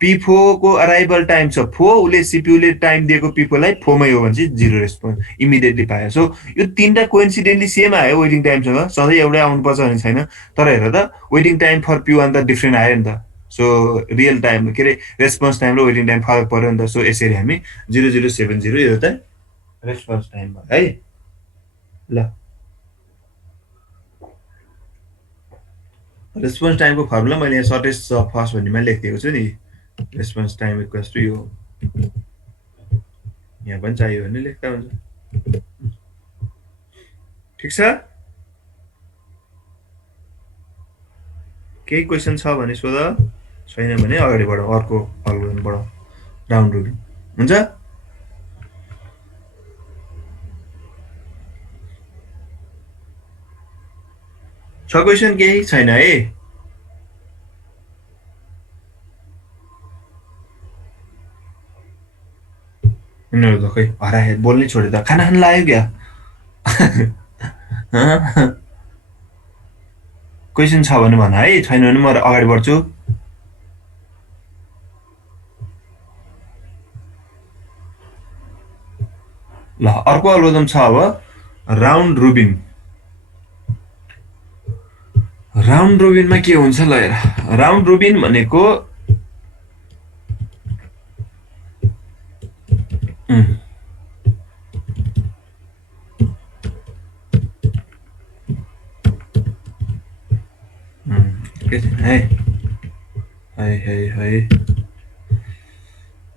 P4 को अराइभल टाइम छ 4 उले CPU ले टाइम दिएको P4 लाई 4 मै हो भने 0 रेस्पोन्स इमिडिएटली पायो सो यो तीनटा कोइन्सिडेन्टली सेम आयो वेटिङ टाइम सँग सधैँ एउटै आउनु पर्छ भन्ने छैन तर हेर त वेटिङ टाइम फर P1 त डिफरेन्ट आयो नि त सो रियल टाइम के रे रेस्पोन्स टाइम र वेटिङ टाइम फरक पर्यो नि त सो यसरी हामी 0070 यो त रेस्पोन्स टाइम भयो है ल रेस्पोन्स टाइमको फर्मुला मैले यहाँ सर्टेस्ट फर्स्ट भन्नेमा लेखिदिएको छु नि रेस्पोन्स टाइम इक्वल्स टु यो यहाँ पनि चाहियो भने लेख्दा हुन्छ ठिक छ केही क्वेसन छ भने सोध, छैन भने अगाडि बढौँ, अर्को अल्गोरिदम बढौँ, राउन्ड रोबिन हुन्छ। छ क्वेसन केही छैन है? यिनीहरू त खै हराए, बोल्नै छोडे त, खाना खान लाग्यो क्या? क्वेसन छ भने भन है, छैन भने म अगाडि बढ्छु। ल अर्को अल्गोरिदम छ अब, राउन्ड रोबिन। राउन्ड रोबिनमा के हुन्छ ल हेर, राउन्ड रोबिन भनेको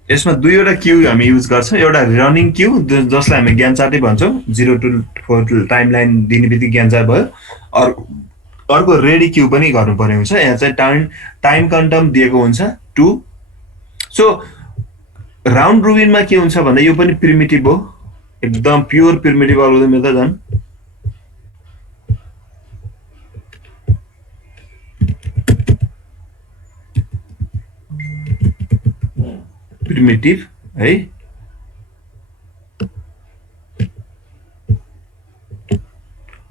यसमा दुईवटा क्यू हामी युज गर्छौँ, एउटा रनिङ क्यू जसलाई हामी ज्ञान चार्टै भन्छौँ, 0 to 4 टाइम लाइन दिने बित्तिकै ज्ञान चार्ट भयो। अर्को रेडी क्यू पनि गर्नुपर्ने हुन्छ, यहाँ चाहिँ टाइम क्वान्टम दिएको हुन्छ 2। सो राउन्ड रोबिनमा के हुन्छ भन्दा यो पनि प्रिमिटिभ हो, एकदम प्योर प्रिमिटिभ अल्गोरिदम त झन्। प्रिमिटिभ है,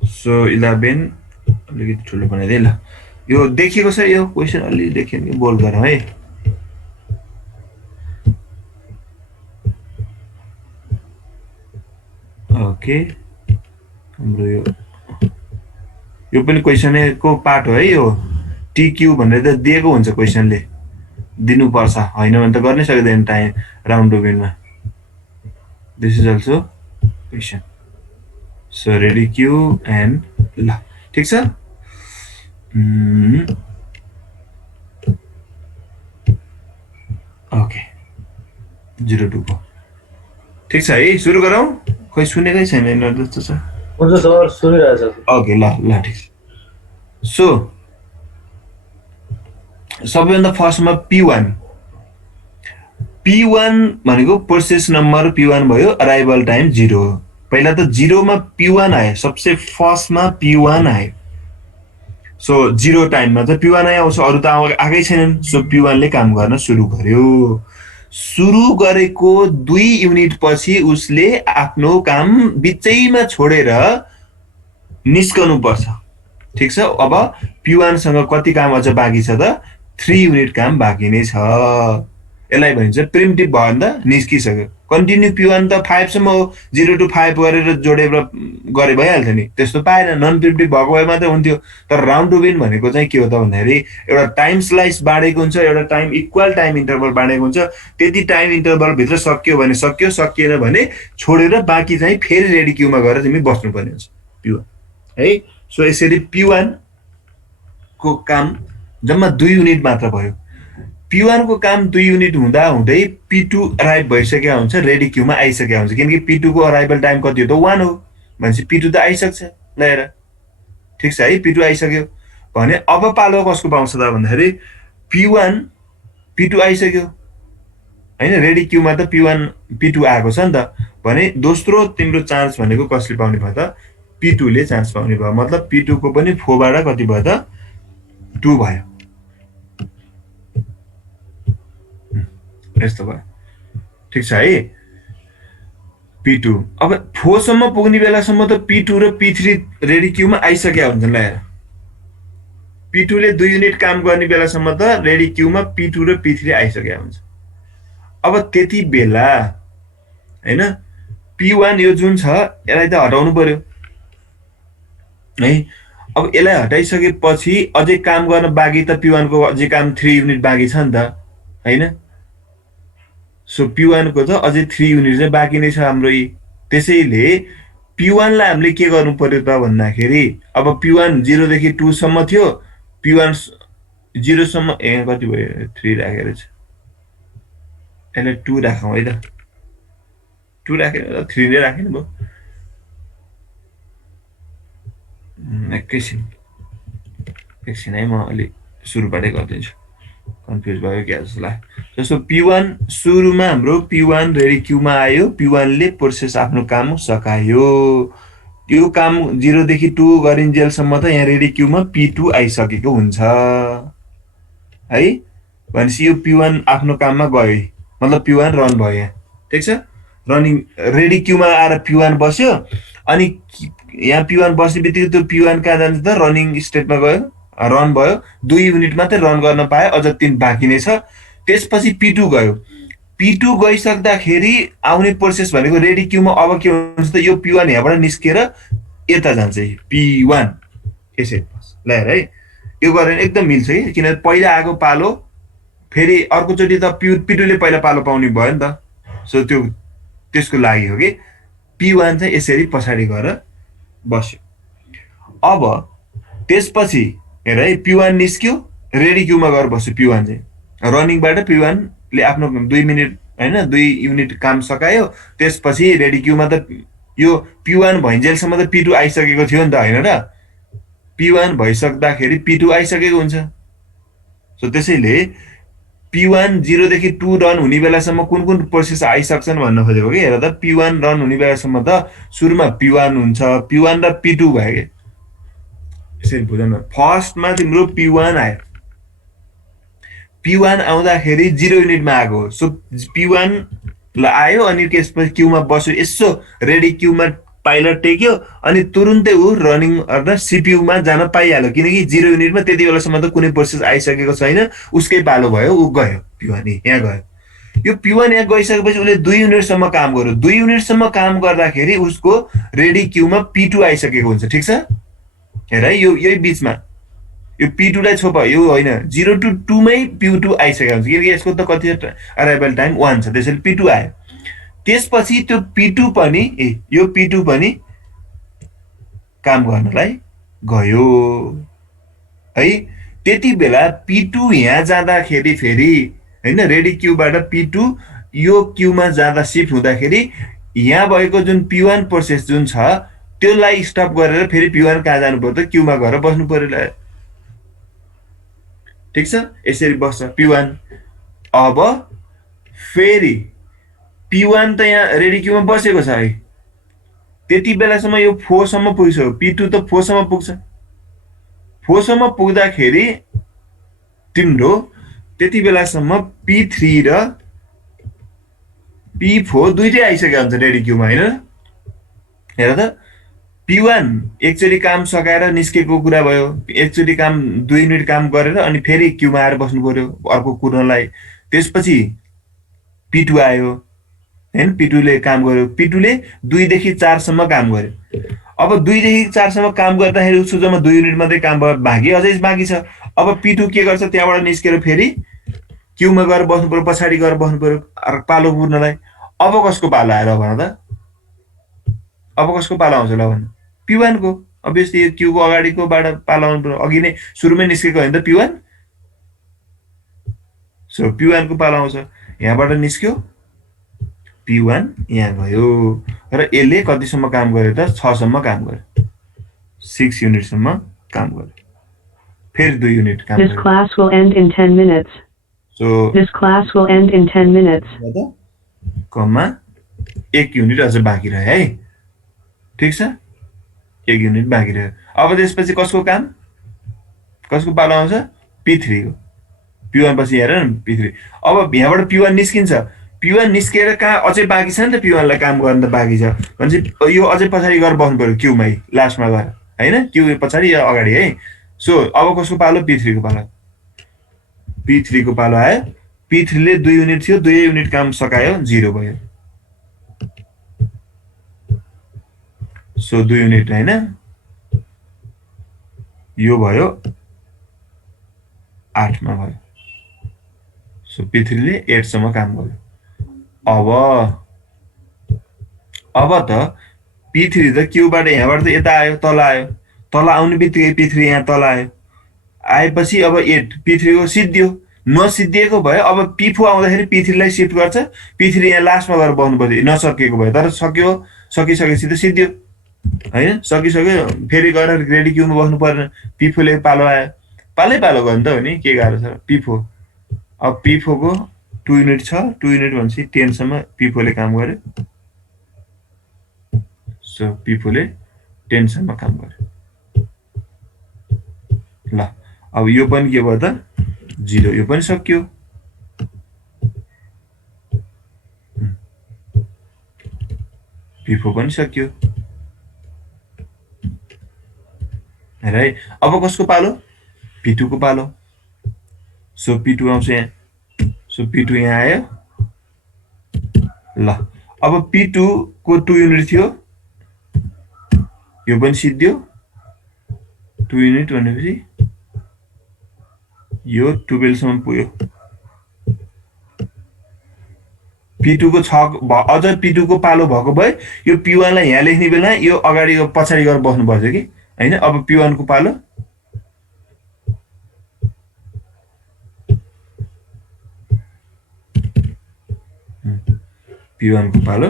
सो 11 अलिकति ठुलो बनाइदिए ल। यो देखिएको छ, यो क्वेसन अलि देखियो कि बोल्ड गरौँ है। ओके, हाम्रो यो पनि क्वेसनको पार्ट हो है। यो टिक्यू भनेर त दिएको हुन्छ, क्वेसनले दिनुपर्छ, होइन भने त गर्नै सक्दैन टाइम राउन्ड रोबिनमा। This is also question. So ready queue and ल, ठिक छ। ओके 0 to 4 ठिक छ है, सुरु गरौँ। खोइ सुनेकै छैन यिनीहरू जस्तो छ। हुन्छ सर, सुनिरहेछ। ओके ल ठिक छ। सो सबैभन्दा फर्स्टमा P1 भनेको प्रोसेस नम्बर P1 भयो, अराइभल टाइम 0 हो। पहिला त 0 मा P1 आयो, सबसे फर्स्टमा P1 आयो। सो 0 टाइममा त P1 आउँछ, अरू त आएकै छैनन्। सो P1 ले काम गर्न सुरु गर्यो। सुरु गरेको 2 युनिट पछि उसले आफ्नो काम बिचैमा छोडेर निस्कनु पर्छ, ठिक छ। अब P1 सँग कति काम अझ बाँकी छ त? 3 युनिट काम बाँकी नै छ। यसलाई भनिन्छ प्रिमिटिभ भयो नि त, निस्किसक्यो। कन्टिन्यू P1 त 5 सम्म हो, 0 to 5 गरेर जोडेर गरे भइहाल्छ नि, त्यस्तो पाएन। नन प्रिमिटिभ भएको भए मात्रै हुन्थ्यो। तर राउन्ड रोबिन भनेको चाहिँ के हो त भन्दाखेरि एउटा टाइम स्लाइस बाँडेको हुन्छ, एउटा टाइम इक्वल टाइम इन्टरभल बाँडेको हुन्छ। त्यति टाइम इन्टरभल भित्र सक्यो भने सक्यो, सकिएन भने छोडेर बाँकी चाहिँ फेरि रेडी क्यूमा गएर तिमी बस्नुपर्ने हुन्छ P1 है। सो यसरी P1 को काम जम्मा 2 युनिट मात्र भयो। P1 को काम 2 युनिट हुँदा हुँदै P2 अराइभ भइसकेको हुन्छ, रेडी क्यूमा आइसकेको हुन्छ। किनकि P2 को अराइभल टाइम कति हो त? 1 हो भनेपछि P2 त आइसक्छ। ल हेर, ठिक छ है, P2 आइसक्यो भने अब पालो कसको पाउँछ त भन्दाखेरि P2 आइसक्यो हैन, रेडी क्यूमा त P2 आएको छ नि त। भने दोस्रो तिम्रो चान्स भनेको कसले पाउने भयो त? P2 ले चान्स पाउने भयो। मतलब P2 को पनि 4 बाट कति भयो त? 2 भयो। यस्तो भयो, ठिक छ है। P2 अब 4 सम्म पुग्ने बेलासम्म त P2 र P3 रेडी क्यूमा आइसकेका हुन्छन्। ल हेर, P2 ले 2 युनिट काम गर्ने बेलासम्म त रेडी क्यूमा P2 र P3 आइसकेका हुन्छ। अब त्यति बेला हैन, P1 यो जुन छ यसलाई त हटाउनु पर्यो है। अब यसलाई हटाइसकेपछि अझै काम गर्न बाँकी त P1 को अझै काम 3 युनिट बाँकी छ नि त हैन। सो P1 को त अझै 3 युनिट चाहिँ बाँकी नै छ हाम्रो। त्यसैले P1 लाई हामीले के गर्नु पर्यो त भन्दाखेरि अब P1 0 देखि 2 सम्म थियो, P1 0 सम्म कति भयो? 3 राखेर छ, यसलाई 2 राखौँ है त। 2 राखेर 3 नै राख्नु भयो। एकैछिन है, म अलि सुरुबाटै गरिदिन्छु कन्फ्युज भयो क्या जस्तो लाग्यो जस्तो P1 सुरुमा हाम्रो P1 रेडी क्यूमा आयो P1 ले प्रोसेस आफ्नो काम सकायो त्यो काम 0 देखि 2 गरिन्जेलसम्म त यहाँ रेडी क्यूमा P2 आइसकेको हुन्छ है भनेपछि यो P1 आफ्नो काममा गयो मतलब P1 रन भयो यहाँ ठीक छ रनिङ रेडी क्यूमा आएर P1 बस्यो अनि यहाँ P1 बस्नेबित्तिकै त्यो P1 कहाँ जान्छ त रनिङ स्टेटमा गयो रन भयो 2 युनिट मात्रै रन गर्न पाए अझ 3 बाँकी नै छ त्यसपछि P2 गयो P2 गइसक्दाखेरि आउने प्रोसेस भनेको रेडी क्यूमा अब के हुन्छ त यो P1 यहाँबाट निस्केर यता जान्छ P1 यसरी ल्याएर है यो गरेर एकदम मिल्छ कि किनभने पहिला आएको पालो फेरि अर्कोचोटि त P2 ले पहिला पालो पाउने भयो नि त सो त्यो त्यसको लागि हो कि P1 चाहिँ यसरी पछाडि गएर बस्यो अब त्यसपछि हेर है P1 निस्क्यो रेडी क्यूमा गएर बस्यो P1 चाहिँ रनिङबाट P1 ले आफ्नो 2 मिनेट हैन 2 युनिट काम सकायो त्यसपछि रेडी क्यूमा त यो P1 भइन्जेलसम्म त P2 आइसकेको थियो नि त हैन र P1 भइसक्दाखेरि P2 आइसकेको हुन्छ सो त्यसैले P1 0 देखि 2 रन हुने बेलासम्म कुन कुन प्रोसेस आइसक्छन् भन्न खोजेको के हेर त P1 रन हुने बेलासम्म त सुरुमा P1 हुन्छ P1 र P2 भयो के यसरी बुझ्नु फर्स्टमा तिम्रो P1 आयो P1 आउँदाखेरि 0 युनिटमा आएको सो P1 ल आयो अनि त्यसपछि क्यूमा बस्यो यसो रेडी क्यूमा पाइलट टेक्यो अनि तुरुन्तै उ रनिङ अर्थात सीपीयू मा जान पाइहाल्यो किनकि 0 युनिटमा त्यति बेलासम्म त कुनै प्रोसेस आइसकेको छैन उसकै पालो भयो उ गयो P1 यहाँ गयो यो P1 यहाँ गइसकेपछि उले 2 युनिटसम्म काम गर्यो 2 युनिटसम्म काम गर्दाखेरि उसको रेडी क्यूमा P2 आइसकेको हुन्छ ठीक छ हेर है यो यही बीचमा यो P2 लाई छोप यो हैन 0 to 2 मै P2 आइसकेको हुन्छ किनकि यसको त कति अराइभल टाइम 1 छ त्यसैले P2 आयो त्यसपछि त्यो P2 पनि यो P2 पनि काम गर्नलाई गयो है त्यति बेला P2 यहाँ जाँदाखेरि फेरि हैन रेडी क्यूबाट P2 यो क्यूमा जाँदा शिफ्ट हुँदाखेरि यहाँ भएको जुन P1 प्रोसेस जुन छ त्यसलाई स्टप गरेर फेरि P1 कहाँ जानु पर्यो त क्यूमा गएर बस्नु पर्यो ठीक छ यसरी बस्छ P1 अब फेरि P1 त यहाँ रेडी क्यूमा बसेको छ है त्यति बेलासम्म यो 4 सम्म पुग्छ P2 त 4 सम्म पुग्छ 4 सम्म पुग्दाखेरि तिम्रो त्यति बेलासम्म P3 र P4 दुईटै आइसकेको हुन्छ रेडी क्यूमा हैन हेर त P1 एकचोटी काम सकाएर निस्केको कुरा भयो एकचोटी काम 2 युनिट काम गरेर अनि फेरि क्यूमा आएर बस्नु पर्यो अर्को कुर्नलाई त्यसपछि P2 आयो हैन P2 ले काम गर्यो P2 ले 2 देखि 4 सम्म काम गर्यो अब 2 देखि 4 सम्म काम गर्दाखेरि उसको जम्मा 2 युनिट मात्रै काम बाँकी अझै बाँकी छ अब P2 के गर्छ त्यहाँबाट निस्केर फेरि क्यूमा गएर बस्नु पर्यो पछाडी गएर बस्नु पर्यो पालो पुर्नलाई अब कसको पालो आएर भन त अब कसको पालो आउँछ ल भन P1 को obviously यो क्यू को अगाडिको बाट पालो आउनु पर्यो अघि नै सुरुमै निस्केको हैन त P1 सो P1 को पालो आउँछ यहाँबाट निस्क्यो P1 यहाँ गयो र यसले कतिसम्म काम गर्यो त 6 सम्म काम गर्यो 6 युनिट सम्म काम गर्यो फेरि 2 युनिट काम गर्यो This class will end in 10 minutes. So This class will end in 10 minutes. Kamma 1 unit अझ बाँकी रह्यो है ठीक छ 1 युनिट बाँकी रह्यो अब त्यसपछि कसको काम कसको पालो आउँछ P3 को P1 पछि हेर न P3 अब यहाँबाट P1 निस्किन्छ P1 निस्केर कहाँ अझै बाँकी छ नि त P1 लाई काम गर्न त बाँकी छ भनेपछि यो अझै पछाडी गएर बस्नु पर्यो क्यूमै लास्टमा गएर हैन क्यू पछाडी या अगाडि है सो अब कसको पालो P3 को पालो P3 को पालो आयो P3 ले 2 युनिट थियो 2 युनिट काम सकायो 0 भयो सो 2 युनिट हैन यो भयो 8 मा भयो सो P3 ले 8 सम्म काम गर्यो अब त P3 त क्यूबाट यहाँबाट त यता आयो तल आउने बित्तिकै P3 यहाँ तल आयो आएपछि अब 8 P3 को सिद्धियो नसिद्धिएको भयो अब P4 आउँदाखेरि P3 लाई शिफ्ट गर्छ P3 यहाँ लास्टमा गएर बस्नु पर्यो नसकेको भयो तर सक्यो सकिसकेपछि त सिद्धियो हैन सकिसक्यो फेरि गएर रेडी क्यूमा बस्नु पर्दैन P4 ले पालो आयो पालै पालो गर्नु त हो नि के गाह्रो छ P4 अब P4 को 2 युनिट छ 2 युनिट भनेपछि 10 सम्म P4 ले काम गर्यो सो P4 ले 10 सम्म काम गर्यो ल अब यो पनि के भयो त 0 यो पनि सक्यो P4 पनि सक्यो है अब कसको पालो P2 को पालो सो P2 आउँछ यहाँ सो P2 यहाँ आयो ल अब P2 को 2 युनिट थियो यो पनि सिद्धियो 2 युनिट भनेपछि यो 12 सम्म पुग्यो P2 को 6 अझ P2 को पालो भएको भए यो P1 लाई यहाँ लेख्ने बेला यो अगाडि पछाडी गरेर बस्नु पर्छ कि हैन अब P1 को पालो P1 को पालो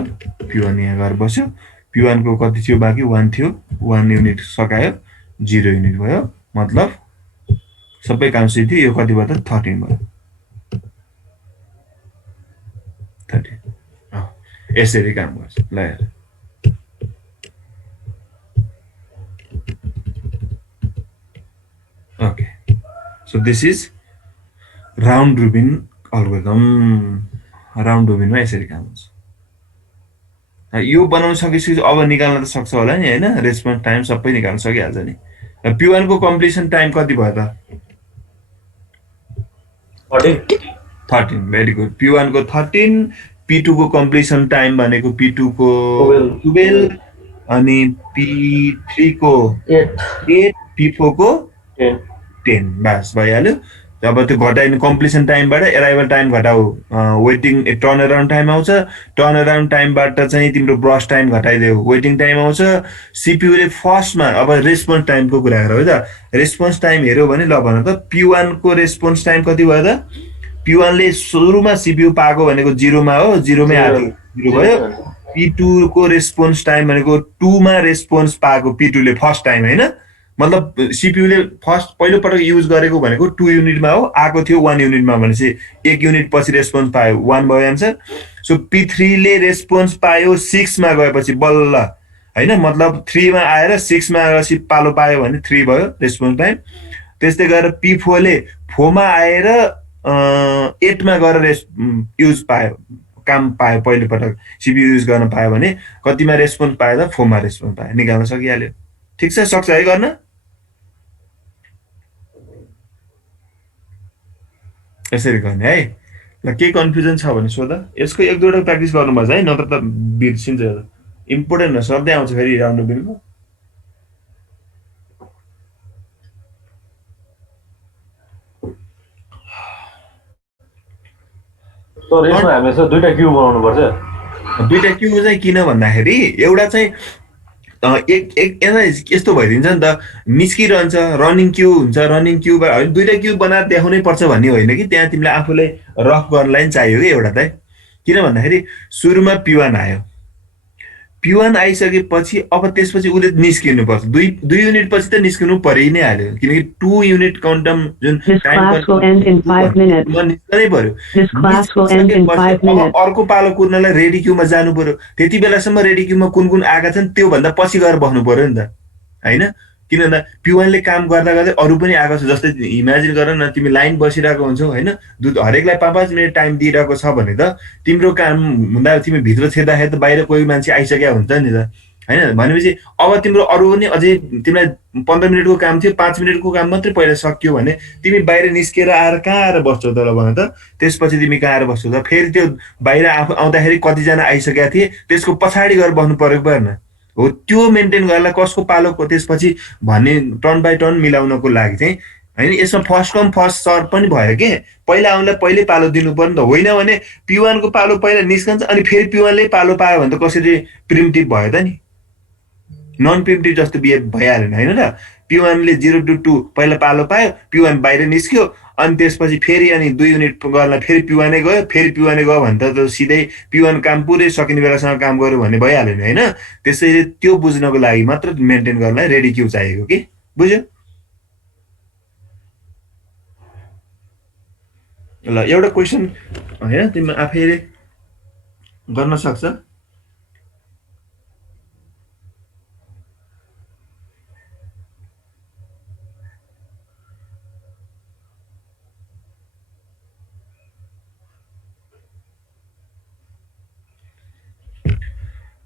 P1 यहाँ गएर बस्यो P1 को कति थियो बाँकी 1 थियो 1 युनिट सकायो 0 युनिट भयो मतलब सबै काम सही थियो यो कति भयो त 13 भयो 13 यसरी काम गर्छ ल हेर Okay, so this is round robin algorithm. Round robin मा यसरी काम हुन्छ यो बनाउन सकेपछि अब निकाल्न त सक्छ होला नि हैन रेस्पोन्स टाइम सबै निकाल्न सकिहाल्छ नि P1 को कम्प्लिसन टाइम कति भयो त 13 भेरी गुड P1 को 13 P2 को कम्प्लिसन टाइम भनेको P2 को 12 अनि P3 को 8 P4 को 10 बस भइहाल्यो अब त्यो घटाइने कम्प्लिसन टाइमबाट अराइभल टाइम घटाउ वेटिङ टर्न अराउन्ड टाइम आउँछ टर्न अराउन्ड टाइमबाट चाहिँ तिम्रो ब्रस टाइम घटाइदेऊ वेटिङ टाइम आउँछ सीपीयू ले फर्स्टमा अब रेस्पोन्स टाइमको कुरा गरौ है त रेस्पोन्स टाइम हेर्यो भने ल भन त P1 को रेस्पोन्स टाइम कति भयो त P1 ले सुरुमा सीपीयू पाएको भनेको 0 मा हो 0 मै आयो 0 भयो P2 को रेस्पोन्स टाइम भनेको 2 मा रेस्पोन्स पाएको P2 ले फर्स्ट टाइम हैन मतलब सीपीयू ले फर्स्ट पहिलो पटक युज गरेको भनेको 2 युनिट मा हो आको थियो 1 युनिट मा भनेपछि 1 युनिट पछि रेस्पोन्स पायो 1 भयो आन्सर सो P3 ले रेस्पोन्स पायो 6 मा गएपछि बल्ल हैन मतलब 3 मा आएर 6 मा गएपछि पालो पायो भने 3 भयो रेस्पोन्स टाइम त्यस्तै गरेर P4 ले 4 मा आएर 8 मा गएर युज पायो काम पायो पहिलो पटक सीपीयू युज गर्न पायो भने कतिमा रेस्पोन्स पायो त 4 मा रेस्पोन्स पायो निकाल्न सकिहाल्यो ठीक छ सक्छ है गर्न यसरी गर्ने है ल के कन्फ्युजन छ भने सोध यसको एक दुईवटा प्र्याक्टिस गर्नुपर्छ है नत्र त बिर्सिन्छ इम्पोर्टेन्ट हो सधैँ आउँछ फेरि राउन्ड रोबिनको सर यसमा हामी चाहिँ दुईटा क्यू बनाउनु पर्छ दुईटा क्यू चाहिँ किन भन्दाखेरि एउटा चाहिँ एक यस्तो भइदिन्छ नि त निस्किरहन्छ रनिङ क्यू हुन्छ रनिङ क्यू दुईटा क्यू बनाएर देखाउनै पर्छ भन्ने होइन कि त्यहाँ तिमीलाई आफूलाई रफ गर्नलाई चाहियो कि एउटा त किन भन्दाखेरि सुरुमा P1 आयो P1 आइसकेपछि अब त्यसपछि उले निस्किनु पर्छ दुई युनिट पछि त निस्किनु परै नै हाल्यो किनकि 2 युनिट क्वान्टम जुन निस्कनै पर्यो अर्को पालो कुर्नलाई रेडी क्यूमा जानु पर्यो त्यति बेलासम्म रेडी क्यूमा कुन आएका छन् त्यो भन्दा पछि गएर बस्नु पर्यो नि त हैन किन भन्दा P1 ले काम गर्दा गर्दै अरु पनि आएको छ जस्तै इमेजिन गर न तिमी लाइन बसिरहेको हुन्छौ हैन हरेकलाई 5-5 मिनेट टाइम दिइरहेको छ भने त तिम्रो काम हुँदा तिमी भित्र छेड्दाखेरि त बाहिर कोही मान्छे आइसक्या हुन्छ नि त हैन भनेपछि अब तिम्रो अरु पनि अझै तिमीलाई 15 मिनेटको काम थियो 5 मिनेटको काम मात्रै पहिला सकियो भने तिमी बाहिर निस्केर आएर कहाँ आएर बस्छौ त ल भन त त्यसपछि तिमी कहाँ आएर बस्छौ त फेरि त्यो बाहिर आउँदाखेरि कति जना आइसक्या थिए त्यसको पछाडी गएर बस्नु पर्यो पर्न हो त्यो मेन्टेन गर्नलाई कसको पालोको त्यसपछि भन्ने टर्न बाइ टर्न मिलाउनको लागि चाहिँ हैन यसमा फर्स्ट कम फर्स्ट सर्भ पनि भयो के पहिला आउनलाई पहिले पालो दिनु पर्यो नि त होइन भने P1 को पालो पहिला निस्कन्छ अनि फेरि P1 ले पालो पायो भने त कसरी प्रिमिटिभ भयो त नि नन प्रिमिटिभ जस्तो बिहेभ भइहालेन हैन र P1 ले 0 to 2 पहिला पालो पायो P1 बाहिर निस्क्यो अनि त्यसपछि फेरि अनि 2 युनिट गर्न फेरि P1 नै गयो फेरि P1 नै गयो भने त सिधै P1 काम पुरै सकिने बेलासम्म काम गर्यो भन्ने भइहाल्यो नि हैन त्यसैले त्यो बुझ्नको लागि मात्र मेन्टेन गर्नलाई रेडी क्यू चाहिएको के बुझ्यो ल एउटा क्वेसन हैन तिमी आफैले गर्न सक्छ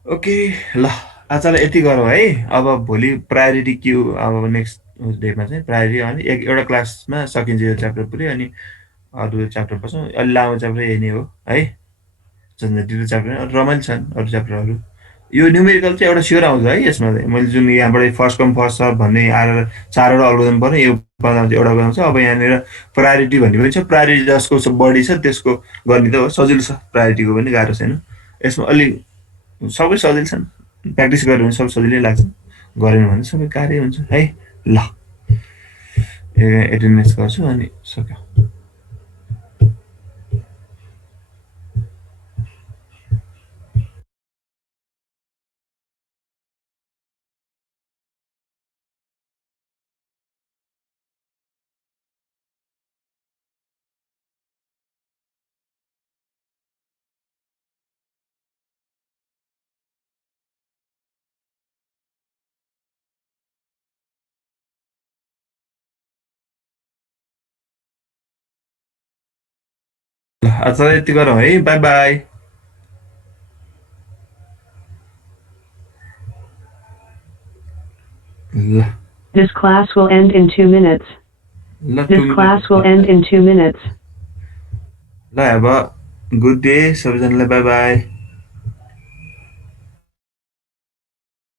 ओके ल आजलाई यति गरौँ है अब भोलि प्रायोरिटी क्यू अब नेक्स्ट डेमा चाहिँ प्रायोरिटी अनि एउटा क्लासमा सकिन्छ यो च्याप्टर पुरै अनि अरू च्याप्टर पछौँ अलि लामो च्याप्टर यही नै हो है जनरेटिभ च्याप्टर रमाइलो छन् अरू च्याप्टरहरू यो न्युमेरिकल चाहिँ एउटा स्योर आउँछ है यसमा चाहिँ मैले जुन यहाँबाट फर्स्ट कम फर्स्ट सर्भ भन्ने आएर 4वटा अल्गोरिदम पर्यो यो पढ्दा चाहिँ एउटा गराउँछ अब यहाँनिर प्रायोरिटी भन्ने पनि छ प्रायोरिटी जसको बढी छ त्यसको गर्ने त हो सजिलो छ प्रायोरिटीको पनि गाह्रो छैन यसमा अलि सबै सजिलो छन् प्र्याक्टिस गऱ्यो भने सब सजिलै लाग्छ गरेन भने सबै गाह्रै हुन्छ है ल एटेन्डेन्स गर्छु अनि सक्यो ल आजलाई यति गरौँ है बाई बाई ल This class will end in 2 minutes. ल This class will end in 2 minutes. ल अब गुड डे सबैजनालाई बाई बाई